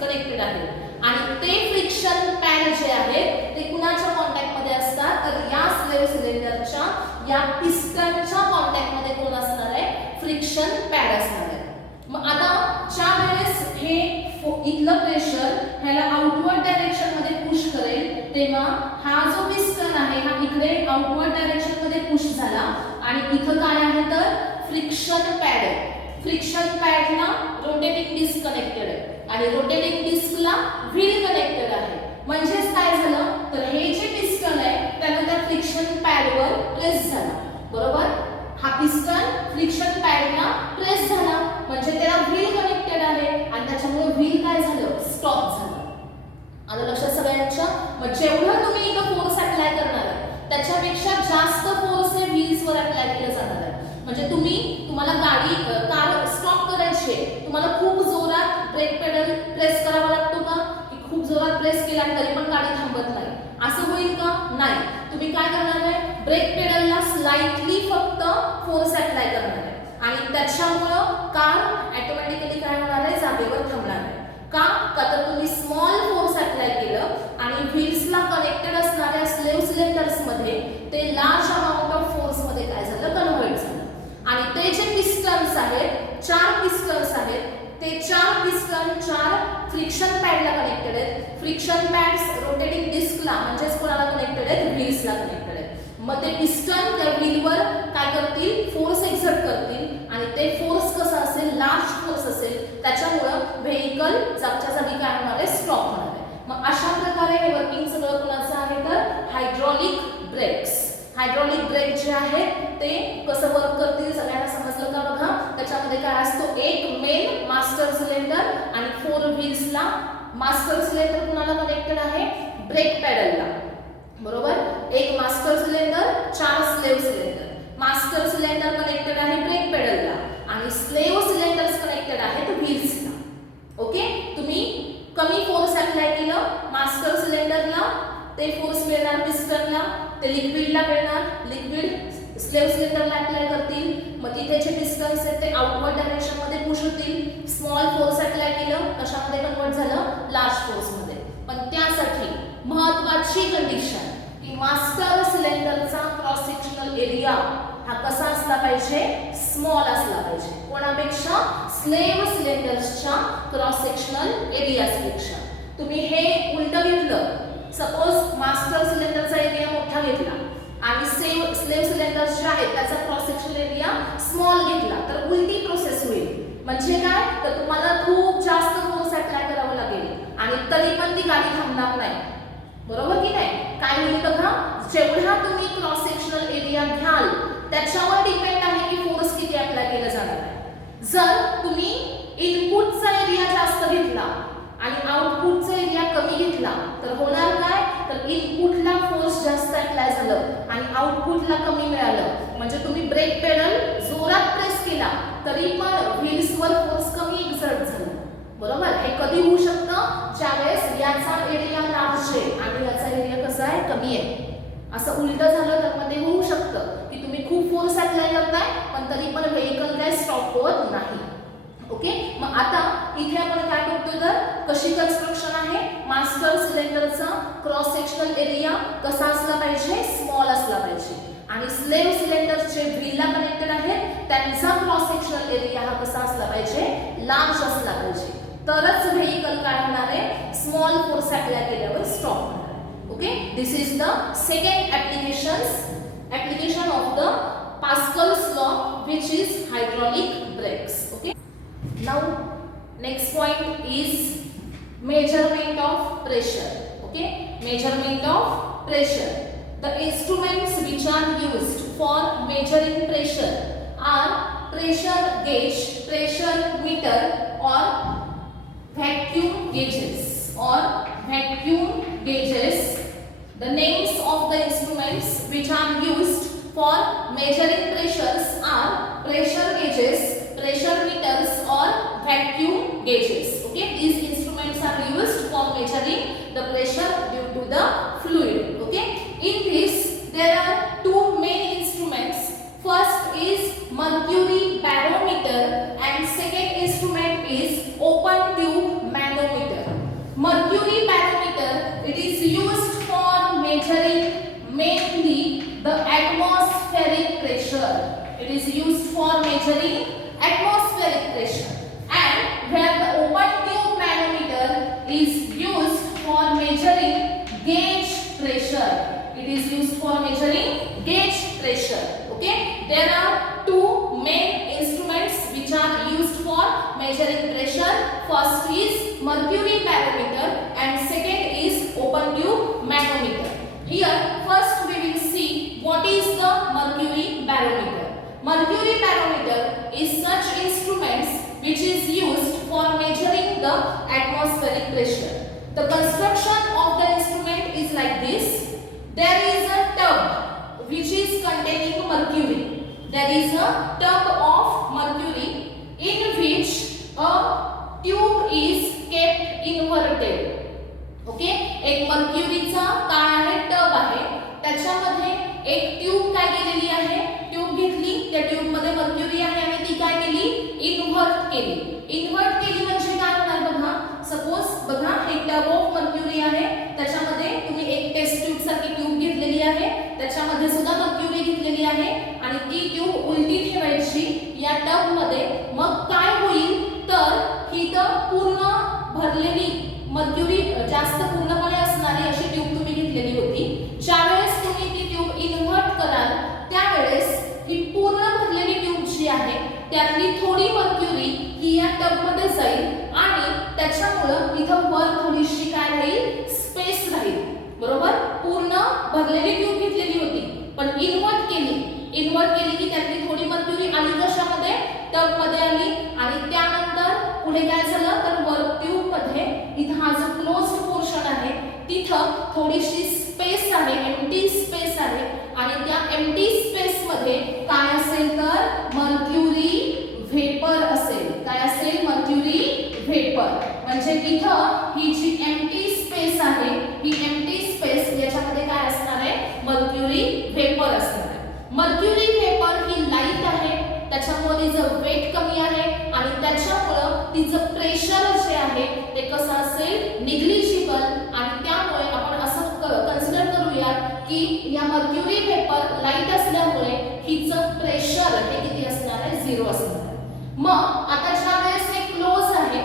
कनेक्टेड आहे आणि ते फ्रिक्शन पॅड जे आहेत ते कुणाच्या कॉन्टॅक्ट मध्ये असतात तर या स्लेव्ह सिलेंडरच्या या पिस्टनच्या कॉन्टॅक्ट मध्ये कोण असणार आहे फ्रिक्शन पॅड असणार आहे. मग आता ज्या वेळेस हे इथलं प्रेशर ह्याला आउटवर्ड डायरेक्शन मध्ये पुश करेल तेव्हा हा जो पिस्टन आहे हा इकडे आउटवर्ड डायरेक्शन मध्ये पुश झाला आणि इथं काय आहे तर फ्रिक्शन पॅड आहे. फ्रिक्शन पॅडला रोटेटिंग डिस्क कनेक्टेड आहे आणि रोटेटिंग डिस्कला व्हील कनेक्टेड आहे. म्हणजेच काय झालं तर हे जे पिस्टन आहे त्याला त्या फ्रिक्शन पॅडवर प्रेस झाला. बरोबर, हा पिस्टन फ्रिक्शन पॅडला प्रेस झाला म्हणजे त्याला व्हील कनेक्टेड आहे आणि त्याच्यामुळे व्हील काय झालं स्टॉप झालं. आलं लक्षात सगळ्यांच्या. मग जेवढं तुम्ही इथं फोर्स अप्लाय करणार आहे त्याच्यापेक्षा जास्त फोर्स हे व्हील्सवर अप्लाय केलं जाणार आहे. म्हणजे तुम्हाला कार स्टॉप करायची आहे, तुम्हाला खूप जोरात ब्रेक पेडल प्रेस करावा लागतो का की खूप जोरात प्रेस केला तरी पण गाडी थांबत नाही असं होईल का नाही. तुम्ही काय करणार आहे ब्रेक पेडलला स्लाइटली फक्त फोर्स अप्लाय करणार आहे आणि त्याच्यामुळं कार ऑटोमॅटिकली काय होणार आहे जागेवर थांबणार आहे. का तर तुम्ही स्मॉल फोर्स अप्लाय केलं आणि व्हील्सला कनेक्टेड असणाऱ्या स्लेव्ह सिलेंडर्स मध्ये ते लार्ज अमाउंट ऑफ फोर्स मध्ये काय झालं कन्वर्ट झालं आणि ते जे पिस्टन्स आहेत 4 पिस्टन्स आहेत ते 4 पिस्टन 4 फ्रिक्शन पॅडला कनेक्टेड आहेत. फ्रिक्शन पॅड्स रोटेटिंग डिस्कला म्हणजेच कोणाला कनेक्टेड आहेत व्हील्सला कनेक्टेड आहेत. मग ते पिस्टन त्या व्हीलवर काय करतील फोर्स एक्झर्ट करतील आणि ते फोर्स कसा असेल लार्ज फोर्स असेल त्याच्यामुळं व्हेइकल जागच्या जागी काय होणार आहे स्टॉप होणार आहे. मग अशा प्रकारे हे वर्किंग सगळं कोणाचं आहे तर हायड्रॉलिक ब्रेक्स. हायड्रॉलिक ब्रेक जे आहेत ते कसं वर्क करतील सगळ्यांना समजलं का बघा. त्याच्यामध्ये काय असतो एक मेन मास्टर सिलेंडर आणि 4 व्हील्सला. मास्टर सिलेंडर कुणाला कनेक्टेड आहे ब्रेक पेडलला. बरोबर, एक master cylinder 4 slave cylinder. Master cylinder connected आहे ब्रेक पेडलला आणि स्लेव्ह सिलेंडर्स कनेक्टेड आहेत व्हील्सला. ओके, तुम्ही कमी फोर्स अप्लाय केलं मास्टर सिलेंडरला ते फोर्स मिळणार पिस्टनला, ते लिक्विडला मिळणार, लिक्विड स्लेव्ह सिलेंडरला अप्लाय करतील. मग तिथे जे पिस्टन्स आहेत ते आउटवर्ड डायरेक्शन मध्ये पुश होतील. स्मॉल फोर्स अप्लाय केलं कशामध्ये कन्वर्ट झालं लार्ज फोर्स मध्ये. पण त्यासाठी महत्त्वाची कंडिशन की मास्टर सिलेंडरचा क्रॉस सेक्शनल एरिया हा कसा असला पाहिजे स्मॉल असला पाहिजे कोणापेक्षा स्लेव्ह सिलेंडर्सच्या क्रॉस सेक्शनल एरियापेक्षा. तुम्ही हे उलट घेतलं सपोज मास्टर सिलेंडरचा एरिया मोठा घेतला आणि स्लेव्ह सिलेंडर्स जे आहेत त्याचा क्रॉस सेक्शनल एरिया स्मॉल घेतला तर उलटी प्रोसेस होईल. म्हणजे काय तर तुम्हाला खूप जास्त फोर्स अप्लाय करावा लागेल आणि तरी पण ती गाडी थांबणार नाही. बरोबर की नाही. काय होईल बघा जेवढा तुम्ही क्रॉस सेक्शनल एरिया घ्याल त्याच्यावर डिपेंड आहे की फोर्स किती अप्लाय केला जाणार आहे. जर तुम्ही इनपुटचा एरिया जास्त घेतला आणि आउटपुटचा एरिया कमी घेतला तर होणार काय तर इनपुटला फोर्स जास्त अप्लाय झालं आणि आउटपुटला कमी मिळालं. म्हणजे तुम्ही ब्रेक पेडल जोरात प्रेस केला तरी पण व्हील्सवर फोर्स कमी एक्झर्ट झाला. बरोबर, हे कधी होऊ शकतं ज्यावेळेस याचा एरिया लार्ज आहे आणि याचा एरिया कसा आहे कमी आहे. असं उलट झालं तर मध्ये होऊ शकतं की तुम्ही खूप फोर्स अप्लाय करताय पण तरी पण व्हेइकल काय स्टॉप होत नाही. ओके, मग आता इथे आपण काय बघतोय तर कशी कन्स्ट्रक्शन आहे मास्टर सिलेंडरचा क्रॉस सेक्शनल एरिया कसा असला पाहिजे स्मॉल असला पाहिजे. आणि स्लेव्ह सिलेंडरचे व्हीलला कनेक्टेड आहेत त्यांचा क्रॉस सेक्शनल एरिया हा कसा असला पाहिजे, लार्ज असला पाहिजे, तरच व्हेइकल काय होणार आहे, स्मॉल फोर्स अप्लाय केल्यावर स्टॉप होणार आहे. Okay, this is the second application of the Pascal's law, which is hydraulic brakes. Okay, now next point is measurement of pressure. Okay, measurement of pressure. The instruments which are used for measuring pressure are pressure gauge, pressure meter, or vacuum gauges. The names of the instruments which are used for measuring pressures are pressure gauges, pressure meters, or vacuum gauges. Okay, these instruments are used for measuring the pressure due to the fluid. Okay, in this there are two main instruments. First is mercury barometer and second instrument is open tube manometer. Mercury barometer, it is used for measuring mainly the atmospheric pressure. It is used for measuring atmospheric pressure. And where the open tube manometer is used for measuring gauge pressure. It is used for measuring gauge pressure. Okay, there are two main instruments which are used for measuring pressure. First is mercury barometer and second is open tube manometer. Here first we will see what is the mercury barometer. Mercury barometer is such instruments which is used for measuring the atmospheric pressure. The construction of the instrument is like this. There is a tub which is containing mercury. There is a tub of mercury in which a tube is kept inverted. Okay, एक मर्क्युरीचा काय आहे, tub आहे, त्याच्यामध्ये एक tube काय केलेली आहे, tube घेतली, त्या ट्यूब मध्ये मर्क्युरी आहे आणि ती काय केली, इन्व्हर्ट केली म्हणजे काय होणार बघा, सपोज बघा एक टब ऑफ मर्क्युरी आहे, त्याच्यामध्ये तुम्ही एक टेस्ट ट्यूब सारखी ट्यूब घेतलेली आहे, त्याच्यामध्ये सुद्धा मर्क्युरी घेतलेली आहे आणि ती ट्यूब उलटी ठेवायची या टब मध्ये. मग काय होईल तर ही तर पूर्ण भरलेली मर्क्युरी जास्त पूर्णपणे असणारी अशी ट्यूब तुम्ही घेतलेली होती. ज्यावेळेस तुम्ही ती ट्यूब इन्व्हर्ट कराल त्यावेळेस ही पूर्ण भरलेली ट्यूब जी आहे त्यातली थोडी मर्क्युरी ही या टब मध्ये जाईल आणि त्याच्यामुळं इथं वर थोडीशी काय राहील, स्पेस राहील. बरोबर, पूर्ण भरलेली ट्यूब घेतलेली होती पण इन्व्हर्ट केली की त्यातली थोडी मर्क्युरी आली कशामध्ये, टब मध्ये आली आणि त्यानंतर पुढे काय झालं तर वर ट्यूब मध्ये इथं हा जो क्लोज्ड पोर्शन आहे तिथं थोडीशी स्पेस आहे, एम्प्टी स्पेस आहे आणि त्या एम्प्टी स्पेस मध्ये काय असेल तर मर्क्युरी व्हेपर असेल. काय असेल, मर्क्युरी व्हेपर. म्हणजे इथं ही जी एम्प्टी स्पेस आहे ही एम्प्टी स्पेस याच्यामध्ये काय असणार आहे, मर्क्युरी व्हेपर असणार आहे. मर्क्युरी व्हेपर ही लाईट आहे, त्याच्यामुळे तिचं वेट कमी आहे आणि त्याच्यामुळे तिचं प्रेशर जे आहे ते कसं असेल, निग्लिजिबल. आणि त्यामुळे आपण असं कन्सिडर करूया की या मर्क्युरी व्हेपर लाईट असल्यामुळे हिचं प्रेशर हे किती असणार आहे, 0 असणार आहे. मग आता ज्या वेळेस हे क्लोज आहे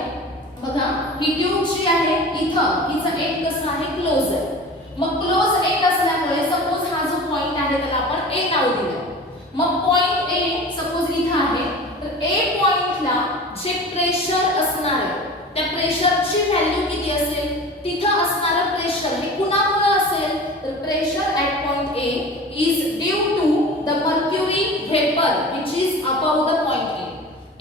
बघा, ही ट्यूब जी आहे इथं हिचं एंड कसं आहे, क्लोज आहे. मग क्लोज एंड असल्यामुळे सपोज हा जो पॉइंट आहे त्याला आपण ए नाव दिलं. मग पॉइंट ए सपोज इथं आहे तर ए पॉइंटला जे प्रेशर असणार आहे त्या प्रेशरची व्हॅल्यू किती असेल, तिथं असणारं प्रेशर हे कुणामुळे असेल तर pressure at point A is due to the mercury vapour which is above the point A.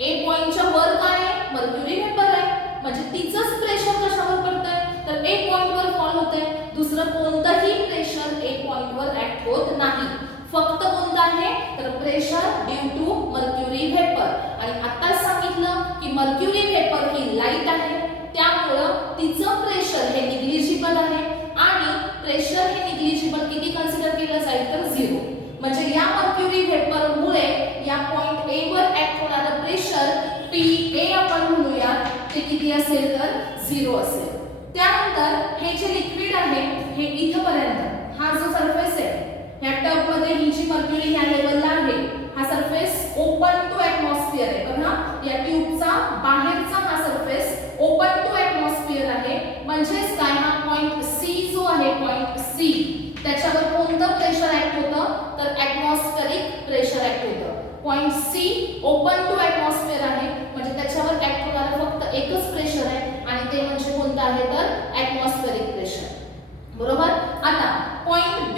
A पॉइंटच्या वर काय आहे, मर्क्युरी व्हेपर आहे, म्हणजे तिचंच प्रेशर कशावर पडतंय तर ए पॉइंटवर फॉल होतंय. दुसरं कोणतंही प्रेशर ए पॉइंटवर ऍक्ट होत नाही. फक्त कोणतं आहे तर pressure due to mercury vapour. आणि आता सांगितलं की मर्क्युरी व्हेपर ही लाईट आहे त्यामुळं तिचं प्रेशर हे निग्लिजिबल आहे आणि प्रेशर हे निग्लिजिबल किती कन्सिडर केलं जाईल तर 0. म्हणजे या मर्क्युरी व्हेपर मुळे या पॉइंट ए वर ऍक्ट होणारं प्रेशर PA आपण म्हणूया ते किती असेल तर 0 असेल. त्यानंतर हे जे लिक्विड आहे हे इथपर्यंत हा जो सरफेस आहे ह्या टब मध्ये ही जी मर्क्युरी ह्या लेवलला आहे, हा सरफेस ओपन टू ॲटमॉस्फिअर आहे. बघा या ट्यूबचा बाहेरचा हा सरफेस ओपन टू ॲटमॉस्फिअर आहे. म्हणजेच काय, हा पॉइंट सी जो आहे, पॉइंट सी त्याच्यावर कोणतं प्रेशर ऍक्ट होतं, तर ॲटमॉस्फेरिक प्रेशर ऍक्ट होतं. Point C open to atmosphere आहे, म्हणजे त्याच्यावर ऍक्ट होणारं फक्त एकच प्रेशर आहे आणि ते म्हणजे कोणतं आहे, तर ॲटमॉस्फेरिक प्रेशर. बरोबर. आता पॉइंट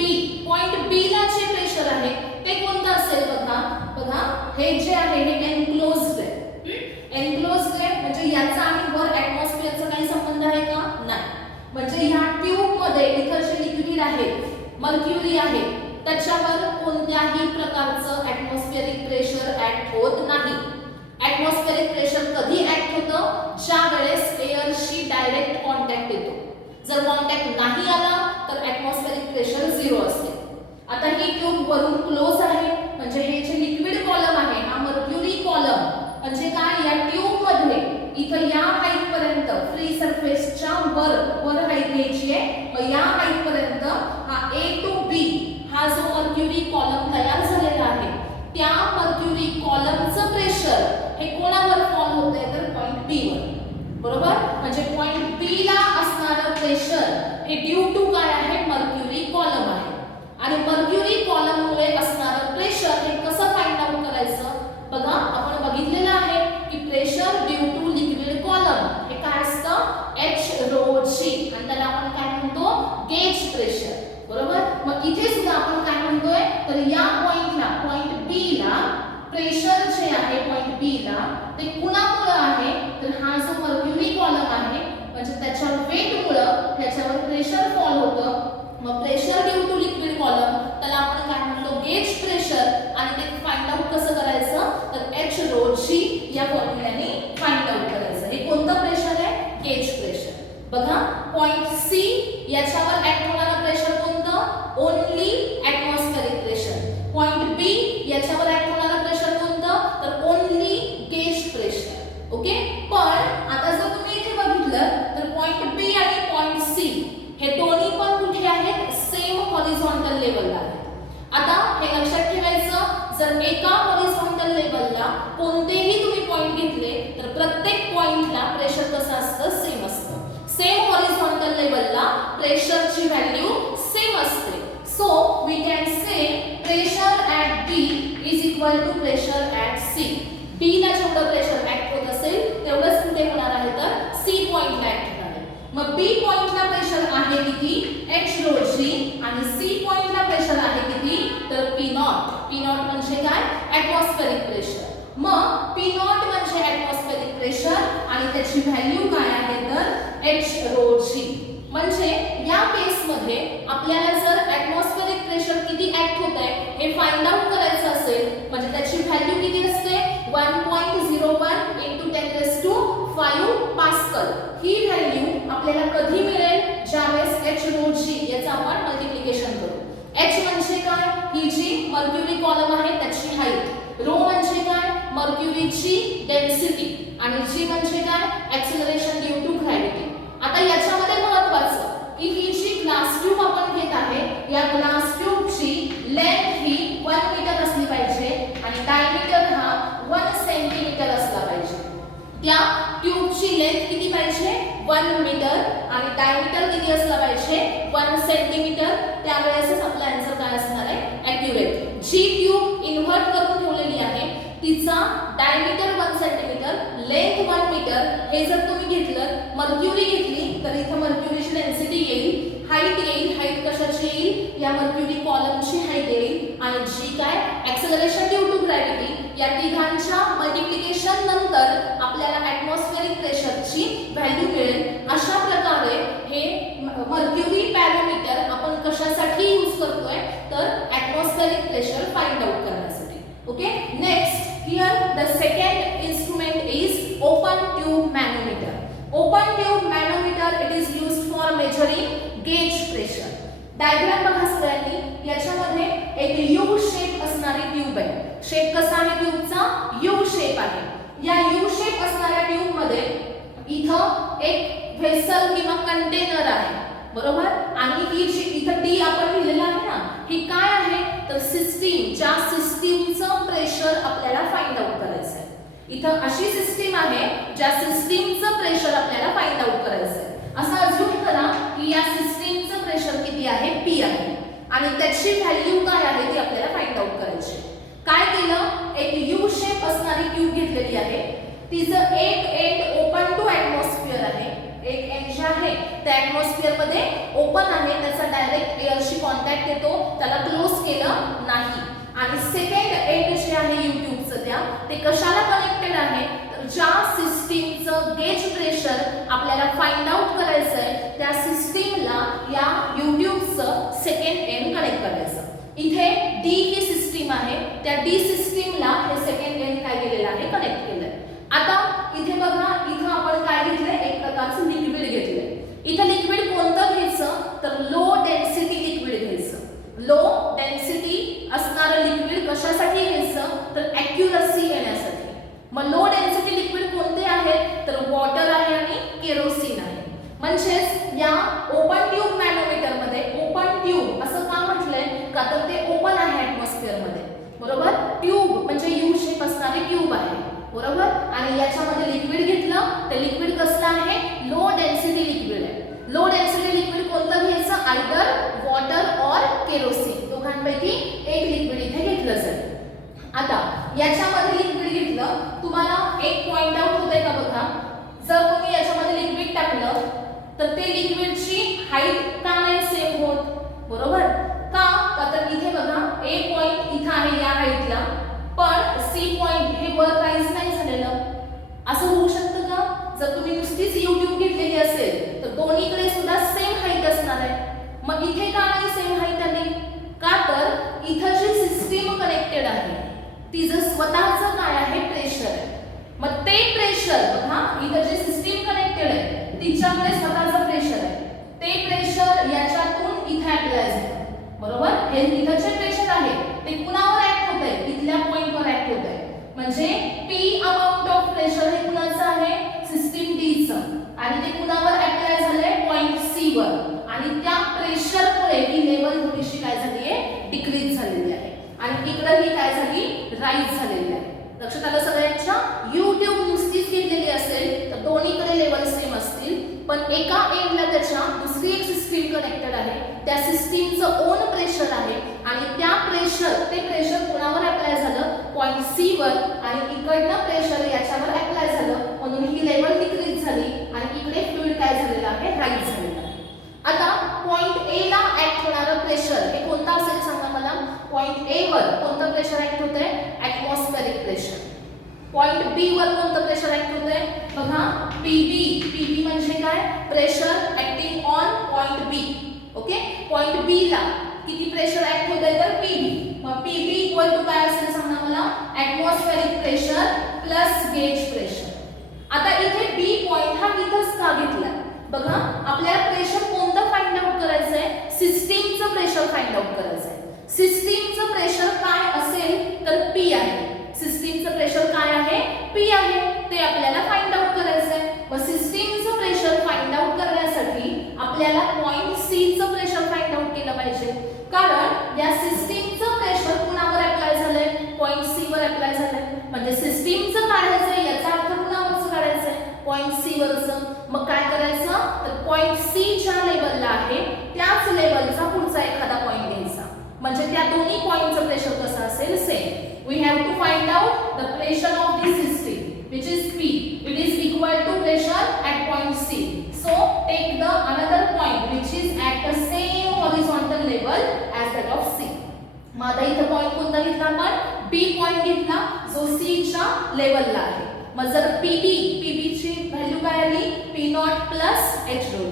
बी ला जे प्रेशर आहे ते कोणतं असेल बघा. बघा हे जे आहे हे एनक्लोज्ड आहे. एनक्लोज्ड आहे म्हणजे याचा आणि वर ॲटमॉस्फिअरचा काही संबंध आहे का, नाही. म्हणजे ह्या ट्यूब मध्ये इथं जे लिक्विड आहे, मर्क्युरी आहे, त्याच्यावर कोणत्याही प्रकारचं ॲटमॉस्फेरिक प्रेशर ऍक्ट होत नाही. ॲटमॉस्फेरिक प्रेशर कधी ऍक्ट होतं, ज्या वेळेस एअरशी डायरेक्ट कॉन्टॅक्ट येतो. जर कॉन्टॅक्ट नाही आला तर ॲटमॉस्फेरिक प्रेशर 0 असते. आता ही ट्यूब वरून क्लोज आहे, म्हणजे हे जे लिक्विड कॉलम आहे हा मर्क्युरी कॉलम, म्हणजे काय, या ट्यूब मध्ये इथं या हाईट पर्यंत फ्री सरफेसच्या वर हाईट घ्यायची आहे. मग या हाईट पर्यंत हा A to B हा जो मर्क्युरी कॉलम तयार झालेला आहे, त्या मर्क्युरी कॉलमचं प्रेशर हे कोणावर फॉल होतंय, तर पॉइंट B वर. बरोबर. म्हणजे पॉइंट B ला असणारं प्रेशर हे ड्यू टू काय आहे, मर्क्युरी कॉलम आहे. आणि मर्क्युरी कॉलम मुळे असणारं प्रेशर हे कसं फाइंड आउट करायचं, बघा आपण बघितलेलं आहे की pressure due to liquid column हे काय असतं, H rho G, आणि त्याला आपण काय म्हणतो, गेज प्रेशर. बरोबर. मग इथे सुद्धा आपण काय म्हणतोय, तर या पॉइंटला, पॉइंट B ला प्रेशर जे आहे पॉइंट B ला ते कुणामुळे आहे, तर हा जो मर्क्युरी कॉलम आहे म्हणजे त्याच्या वेटमुळे त्याच्यावर प्रेशर फॉल होतं. मग pressure due to liquid column त्याला आपण काय म्हणतो, गेज प्रेशर. आणि ते फाइंड आउट कसं करायचं, तर H rho G या फॉर्म्युल्याने फाइंड आउट करायचं. हे कोणतं प्रेशर आहे, गेज प्रेशर. बघा पॉइंट C याच्यावर ऍक्ट होणारा प्रेशर कोणतं, only atmospheric pressure. Point B याच्यावर ऍक्ट होणारा प्रेशर कोणतं, तर ओन्ली गेज प्रेशर. ओके. पण आता जर तुम्ही इथे बघितलं तर पॉइंट B आणि पॉइंट C हे दोन्ही पण कुठे आहेत, सेम हॉरिझॉन्टल लेवलला आहेत. आता हे लक्षात ठेवायचं, जर एका हॉरिझॉन्टल लेवलला कोणतेही तुम्ही पॉइंट घेतले तर प्रत्येक पॉइंटला प्रेशर कसं असतं, सेम असतं. सेम हॉरिझॉन्टल लेवलला प्रेशरची व्हॅल्यू सेम असते. So we can say pressure at B is equal to pressure at C. B ला जेवढं प्रेशर ऍक्ट होत असेल तेवढंच कुठे होणार आहे, तर C पॉइंटला ऍक्ट होणार आहे. मग B पॉइंटला प्रेशर आहे किती, H rho G, आणि C पॉइंटला प्रेशर आहे किती, तर P नॉट. P नॉट म्हणजे काय, ॲटमॉस्फेरिक प्रेशर. मग P नॉट म्हणजे ॲटमॉस्फेरिक प्रेशर आणि त्याची व्हॅल्यू काय आहे, तर H rho G. म्हणजे या केसमध्ये आपल्याला जर ॲटमॉस्फेरिक प्रेशर किती ऍक्ट होत आहे हे फाइंड आउट करायचं असेल, म्हणजे त्याची व्हॅल्यू किती असते, 1.01 × 10⁵ पास्कल. ही व्हॅल्यू आपल्याला कधी मिळेल, ज्यावेळेस H rho G याचं आपण मल्टिप्लिकेशन करू. H म्हणजे काय, ही जी मर्क्युरी कॉलम आहे त्याची हाईट. रो म्हणजे काय, मर्क्युरीची डेन्सिटी, आणि G म्हणजे काय, ॲक्सेलरेशन ड्यू टू ग्रॅव्हिटी. आता याच्यामध्ये महत्त्वाचं की ही जी ग्लास ट्यूब आपण घेत आहे, या ग्लास ट्यूबची लेंथ ही 1 मीटर असली पाहिजे आणि डायमीटर हा 1 सेंटीमीटर असला पाहिजे. त्या ट्यूबची लेंथ किती पाहिजे, 1 मीटर, आणि डायमीटर किती असला पाहिजे, 1 सेंटीमीटर. त्यावेळेसच आपला आन्सर काय असणार आहे, ॲक्युरेट. जी ट्यूब इन्व्हर्ट करून ठेवलेली आहे तिचा डायमीटर 1 सेंटीमीटर, लेंथ 1 मीटर. हे जर तुम्ही घेतलं, मर्क्युरी घेतली तर इथं मर्क्युरीची डेन्सिटी येईल, हाईट येईल. हाईट कशाची येईल, या मर्क्युरी कॉलमची हाईट येईल, आणि जी काय, ॲक्सेलरेशन ड्यू टू ग्रॅव्हिटी. या तिघांच्या मल्टिप्लिकेशन नंतर आपल्याला ॲटमॉस्फेरिक प्रेशरची व्हॅल्यू मिळेल. अशा प्रकारे हे मर्क्युरी पॅरामीटर आपण कशासाठी यूज करतोय, तर ॲटमॉस्फेरिक प्रेशर फाइंड आउट करण्यासाठी. Okay. Next here the second instrument is open tube manometer. Open tube manometer, it is used for measuring gauge pressure. Diagram बघा सगळ्यांनी, याच्यामध्ये एक यू शेप असणारी ट्यूब आहे. शेप कसा आहे ट्यूबचा, यू शेप आहे. या यू शेप असणाऱ्या ट्यूब मध्ये इथं एक व्हेसल किंवा कंटेनर आहे. बरोबर. आणि ही जी इथं डी आपण लिहिलेलं आहे ना, ही काय आहे तर सिस्टीम, ज्या सिस्टीमचं प्रेशर आपल्याला फाइंड आउट करायचं आहे. इथं अशी सिस्टीम आहे ज्या सिस्टीमचं प्रेशर आपल्याला फाइंड आउट करायचं आहे. असं अज्यूम करा की या सिस्टीमचं प्रेशर किती आहे, पी आहे, आणि त्याची व्हॅल्यू काय आहे ती आपल्याला फाइंड आउट करायची. काय केलं, एक यू शेप असणारी ट्यूब घेतलेली आहे. तिचं एक एंड ओपन टू ॲटमॉस्फिअर आहे, एक एंड जे आहे त्या ॲटमॉस्फिअर मध्ये ओपन आहे, त्याचा डायरेक्ट एअरशी कॉन्टॅक्ट येतो, त्याला क्लोज केलं नाही. आणि सेकंड एंड जे आहे यू ट्यूबचं ते कशाला कनेक्टेड आहे तर ज्या सिस्टीमचं गेज प्रेशर आपल्याला फाइंड आउट करायचं आहे त्या सिस्टीमला या यू ट्यूबचं सेकंड एंड कनेक्ट करायचं. इथे डी ही सिस्टीम आहे, त्या डी सिस्टीमला हे सेकंड एंड काय केलेलं आहे, कनेक्ट केलंय. आता इथे बघा, इथं आपण काय घेतलंय, एक प्रकारचं लिक्विड घेतलंय. इथं लिक्विड कोणतं घ्यायचं तर लो डेन्सिटी लिक्विड घ्यायचं. लो डेन्सिटी असणारं लिक्विड कशासाठी घ्यायचं तर ॲक्युरसी येण्यासाठी. मग लो डेन्सिटी लिक्विड कोणते आहे तर वॉटर आहे आणि केरोसिन आहे. म्हणजेच या ओपन ट्यूब मॅनोमीटर मध्ये, ओपन ट्यूब असं का म्हटलंय का तर ते ओपन आहे ॲटमॉस्फिअर मध्ये, बरोबर. ट्यूब म्हणजे यू शेप असणारी ट्यूब आहे, बरोबर. आणि याच्यामध्ये लिक्विड घेतलं, ते लिक्विड कसलं आहे, लो डेन्सिटी लिक्विड आहे. लो डेन्सिटी लिक्विड कोणतं घ्यायचं, आयदर वॉटर और केरोसिन, दोघांपैकी एक लिक्विड इथे घेतलं जाईल. आता याच्यामध्ये लिक्विड घेतलं, तुम्हाला एक पॉइंट आउट होतंय का बघा. जर तुम्ही याच्यामध्ये लिक्विड टाकलं तर ते लिक्विडची हाईट का नाही सेम होत, बरोबर. का तर इथे बघा ए पॉइंट इथं आहे या हाईटला, पण सी पॉइंट हे वर राईज नाही झालेलं. असं होऊ शकतं का, जर तुम्ही नुसतीच YouTube घेतलेली असेल तर दोन्हीकडे सुद्धा सेम हाईट असणार आहे. मग इथे का नाही सेम हाईट आली, का तर इथं जी सिस्टीम कनेक्टेड आहे तिचं स्वतःचं काय आहे, प्रेशर आहे. मग ते प्रेशर बघा, इथं जी सिस्टीम कनेक्टेड आहे तिच्याकडे स्वतःचं प्रेशर आहे. ते प्रेशर याच्यातून इथे अप्लाय झालं, बरोबर. हे इथं जे प्रेशर आहे ते कुणावर ऍक्ट होतंय, इथल्या पॉइंटवर ऍक्ट होतंय. म्हणजे पी अमाउंट ऑफ प्रेशर हे कुणाचं आहे, सिस्टीम डीचं, आणि ते कुणावर अप्लाय झालंय, पॉइंट सी वर. आणि त्या प्रेशरमुळे ही लेवल थोडीशी काय झाली आहे, डिक्रीज झालेली आहे, आणि इकडे ही काय झाली, राईज झालेली आहे. लक्षात आलं सगळ्यांच्या. YouTube नुसतीच घेतलेली असेल तर दोन्हीकडे लेवल सेम असतील, पण एका एंडला त्याच्या दुसरी एक सिस्टीम कनेक्टेड आहे, त्या सिस्टीमचं ओन प्रेशर आहे, आणि त्या ते प्रेशर कोणावर अप्लाय झालं, पॉइंट सी वर, आणि इकडनं प्रेशर याच्यावर अप्लाय झालं, म्हणून ही लेवल डिक्रीज झाली, आणि इकडे फ्लुइड काय झालेलं आहे, राईज झालेलं आहे. आता पॉइंट ए ला ऍक्ट होणारं प्रेशर हे कोणतं असेल सांगा मला. पॉइंट ए वर कोणतं प्रेशर ऍक्ट होतंय, ॲटमॉस्फेरिक प्रेशर. पॉइंट बी वर कोणतं प्रेशर ऍक्ट होतंय बघा, पीबी. पीबी म्हणजे काय, pressure acting on point B. Okay, point B ला किती प्रेशर ऍक्ट होतंय तर पीबी. मग पीबी इक्वल टू काय असेल सांगा मला, atmospheric pressure plus gauge pressure. आता इथे बी पॉइंट हा इथंच का घेतला बघा, आपल्याला प्रेशर कोणतं फाइंड आउट करायचंय, सिस्टीमचं प्रेशर फाइंड आउट करायचंय. सिस्टीमचं प्रेशर काय असेल तर पी आहे. सिस्टीमचं प्रेशर काय आहे, पी आहे, ते आपल्याला फाइंड आउट करायचंय. मग सिस्टीमचं प्रेशर फाइंड आउट करण्यासाठी आपल्याला पॉइंट सी चं प्रेशर फाइंड आउट केलं पाहिजे, कारण या सिस्टीमचं प्रेशर कुणावर अप्लाय झालंय, पॉइंट सी वर अप्लाय झालंय. म्हणजे सिस्टीमचं काढायचंय याचा अर्थ कुणावरचं काढायचंय, पॉइंट सी वरचं. मग काय करायचं तर पॉइंट सी ज्या लेवलला आहे त्याच लेवलचा पुढचा एखादा पॉइंट घ्यायचा, म्हणजे त्या दोन्ही पॉइंटचं प्रेशर कसं असेल, same. We have to find out the pressure of this system, which is P. It is equal to pressure at point C. So take the another point which is at the same horizontal level as that of C. मग आता इथे point कोणता घेतला आपण, B point घेतला जो C च्या लेवलला आहे. मग जर PB ची व्हॅल्यू काय आली, P0 plus H rho.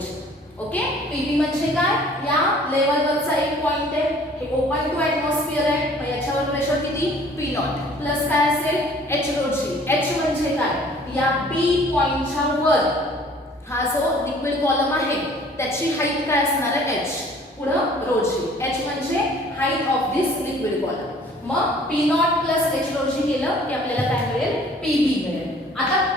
Okay, PB म्हणजे काय, या लेवलवरचा एक पॉइंट आहे, हे ओपन टू ॲटमॉस्फिअर आहे, मग याच्यावर प्रेशर किती, P0 प्लस काय असेल, H rho g. H म्हणजे काय, या बी पॉइंटच्या वर हा जो लिक्विड कॉलम आहे त्याची हाईट काय असणार आहे, H, पुढं rho g. H म्हणजे height of this liquid column. मग P0 plus H rho g केलं की आपल्याला काय मिळेल, PB मिळेल. आता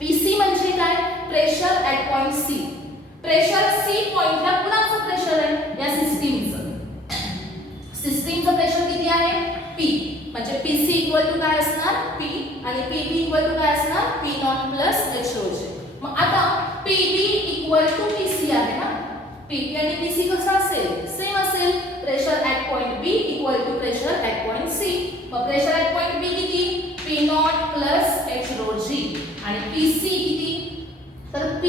PC म्हणजे काय, pressure at point C. Pressure C पॉइंटला कुणाचं प्रेशर आहे या सिस्टीमचं प्रेशर किती आहे P म्हणजे PC इक्वल टू काय असणार P आणि PB इक्वल टू काय असणार P naught plus H rho G. मग आता PB इक्वल टू PC आहे ना PP आणि PC कसं असेल सेम असेल pressure at point B equal to pressure at point C. मग प्रेशर ॲट पॉइंट B किती P naught plus H rho G आणि PC किती तर P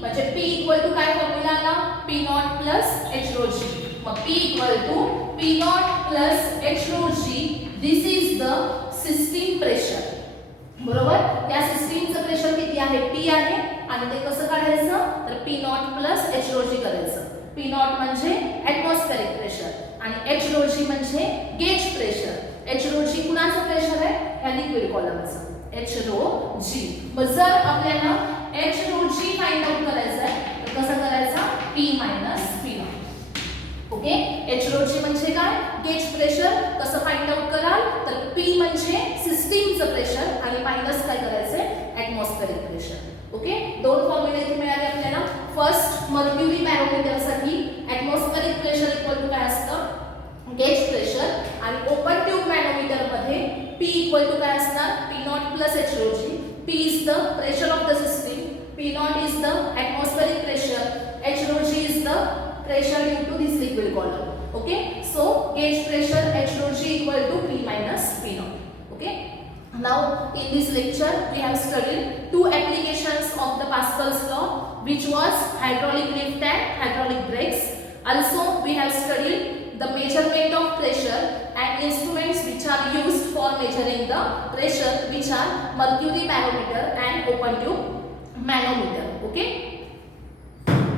म्हणजे P इक्वल टू काय फॉर्म्युला आला P naught plus H rho G. मग P equal to P naught plus H rho G. This is the system pressure बरोबर. या सिस्टीमचं pressure किती आहे P आहे आणि ते कसं काढायचं तर P naught plus H rho G करायचं. P नॉट म्हणजे ॲटमॉस्फेरिक प्रेशर आणि H rho G म्हणजे gauge pressure. H rho G कुणाचं प्रेशर आहे या लिक्विड कॉलमचं H rho G. मग जर आपल्याला H rho G find out करायचं आहे तर कसं करायचा P minus P not. Okay H rho G म्हणजे काय गेज प्रेशर. कसं फाइंड आउट कराल तर P म्हणजे सिस्टीमचं प्रेशर आणि मायनस काय करायचं ॲटमॉस्फेरिक प्रेशर. ओके दोन फॉर्म्युले इथे मिळाले आपल्याला. फर्स्ट मर्क्युरी बॅरोमीटर साठी ॲटमॉस्फेरिक प्रेशर इक्वल टू काय असतं गेज प्रेशर आणि ओपन ट्यूब मॅनोमीटर मध्ये P इक्वल टू काय असणार P naught plus H rho G. P is the pressure of the system, P not is the atmospheric pressure, H rho G is the pressure due to this liquid column. Okay, so gauge pressure H rho G equal to P minus P naught. Okay, now in this lecture we have studied two applications of the Pascal's law, which was hydraulic lift and hydraulic brakes. Also we have studied the measurement of pressure and instruments which are used for measuring the pressure, which are mercury barometer and open tube manometer. Okay.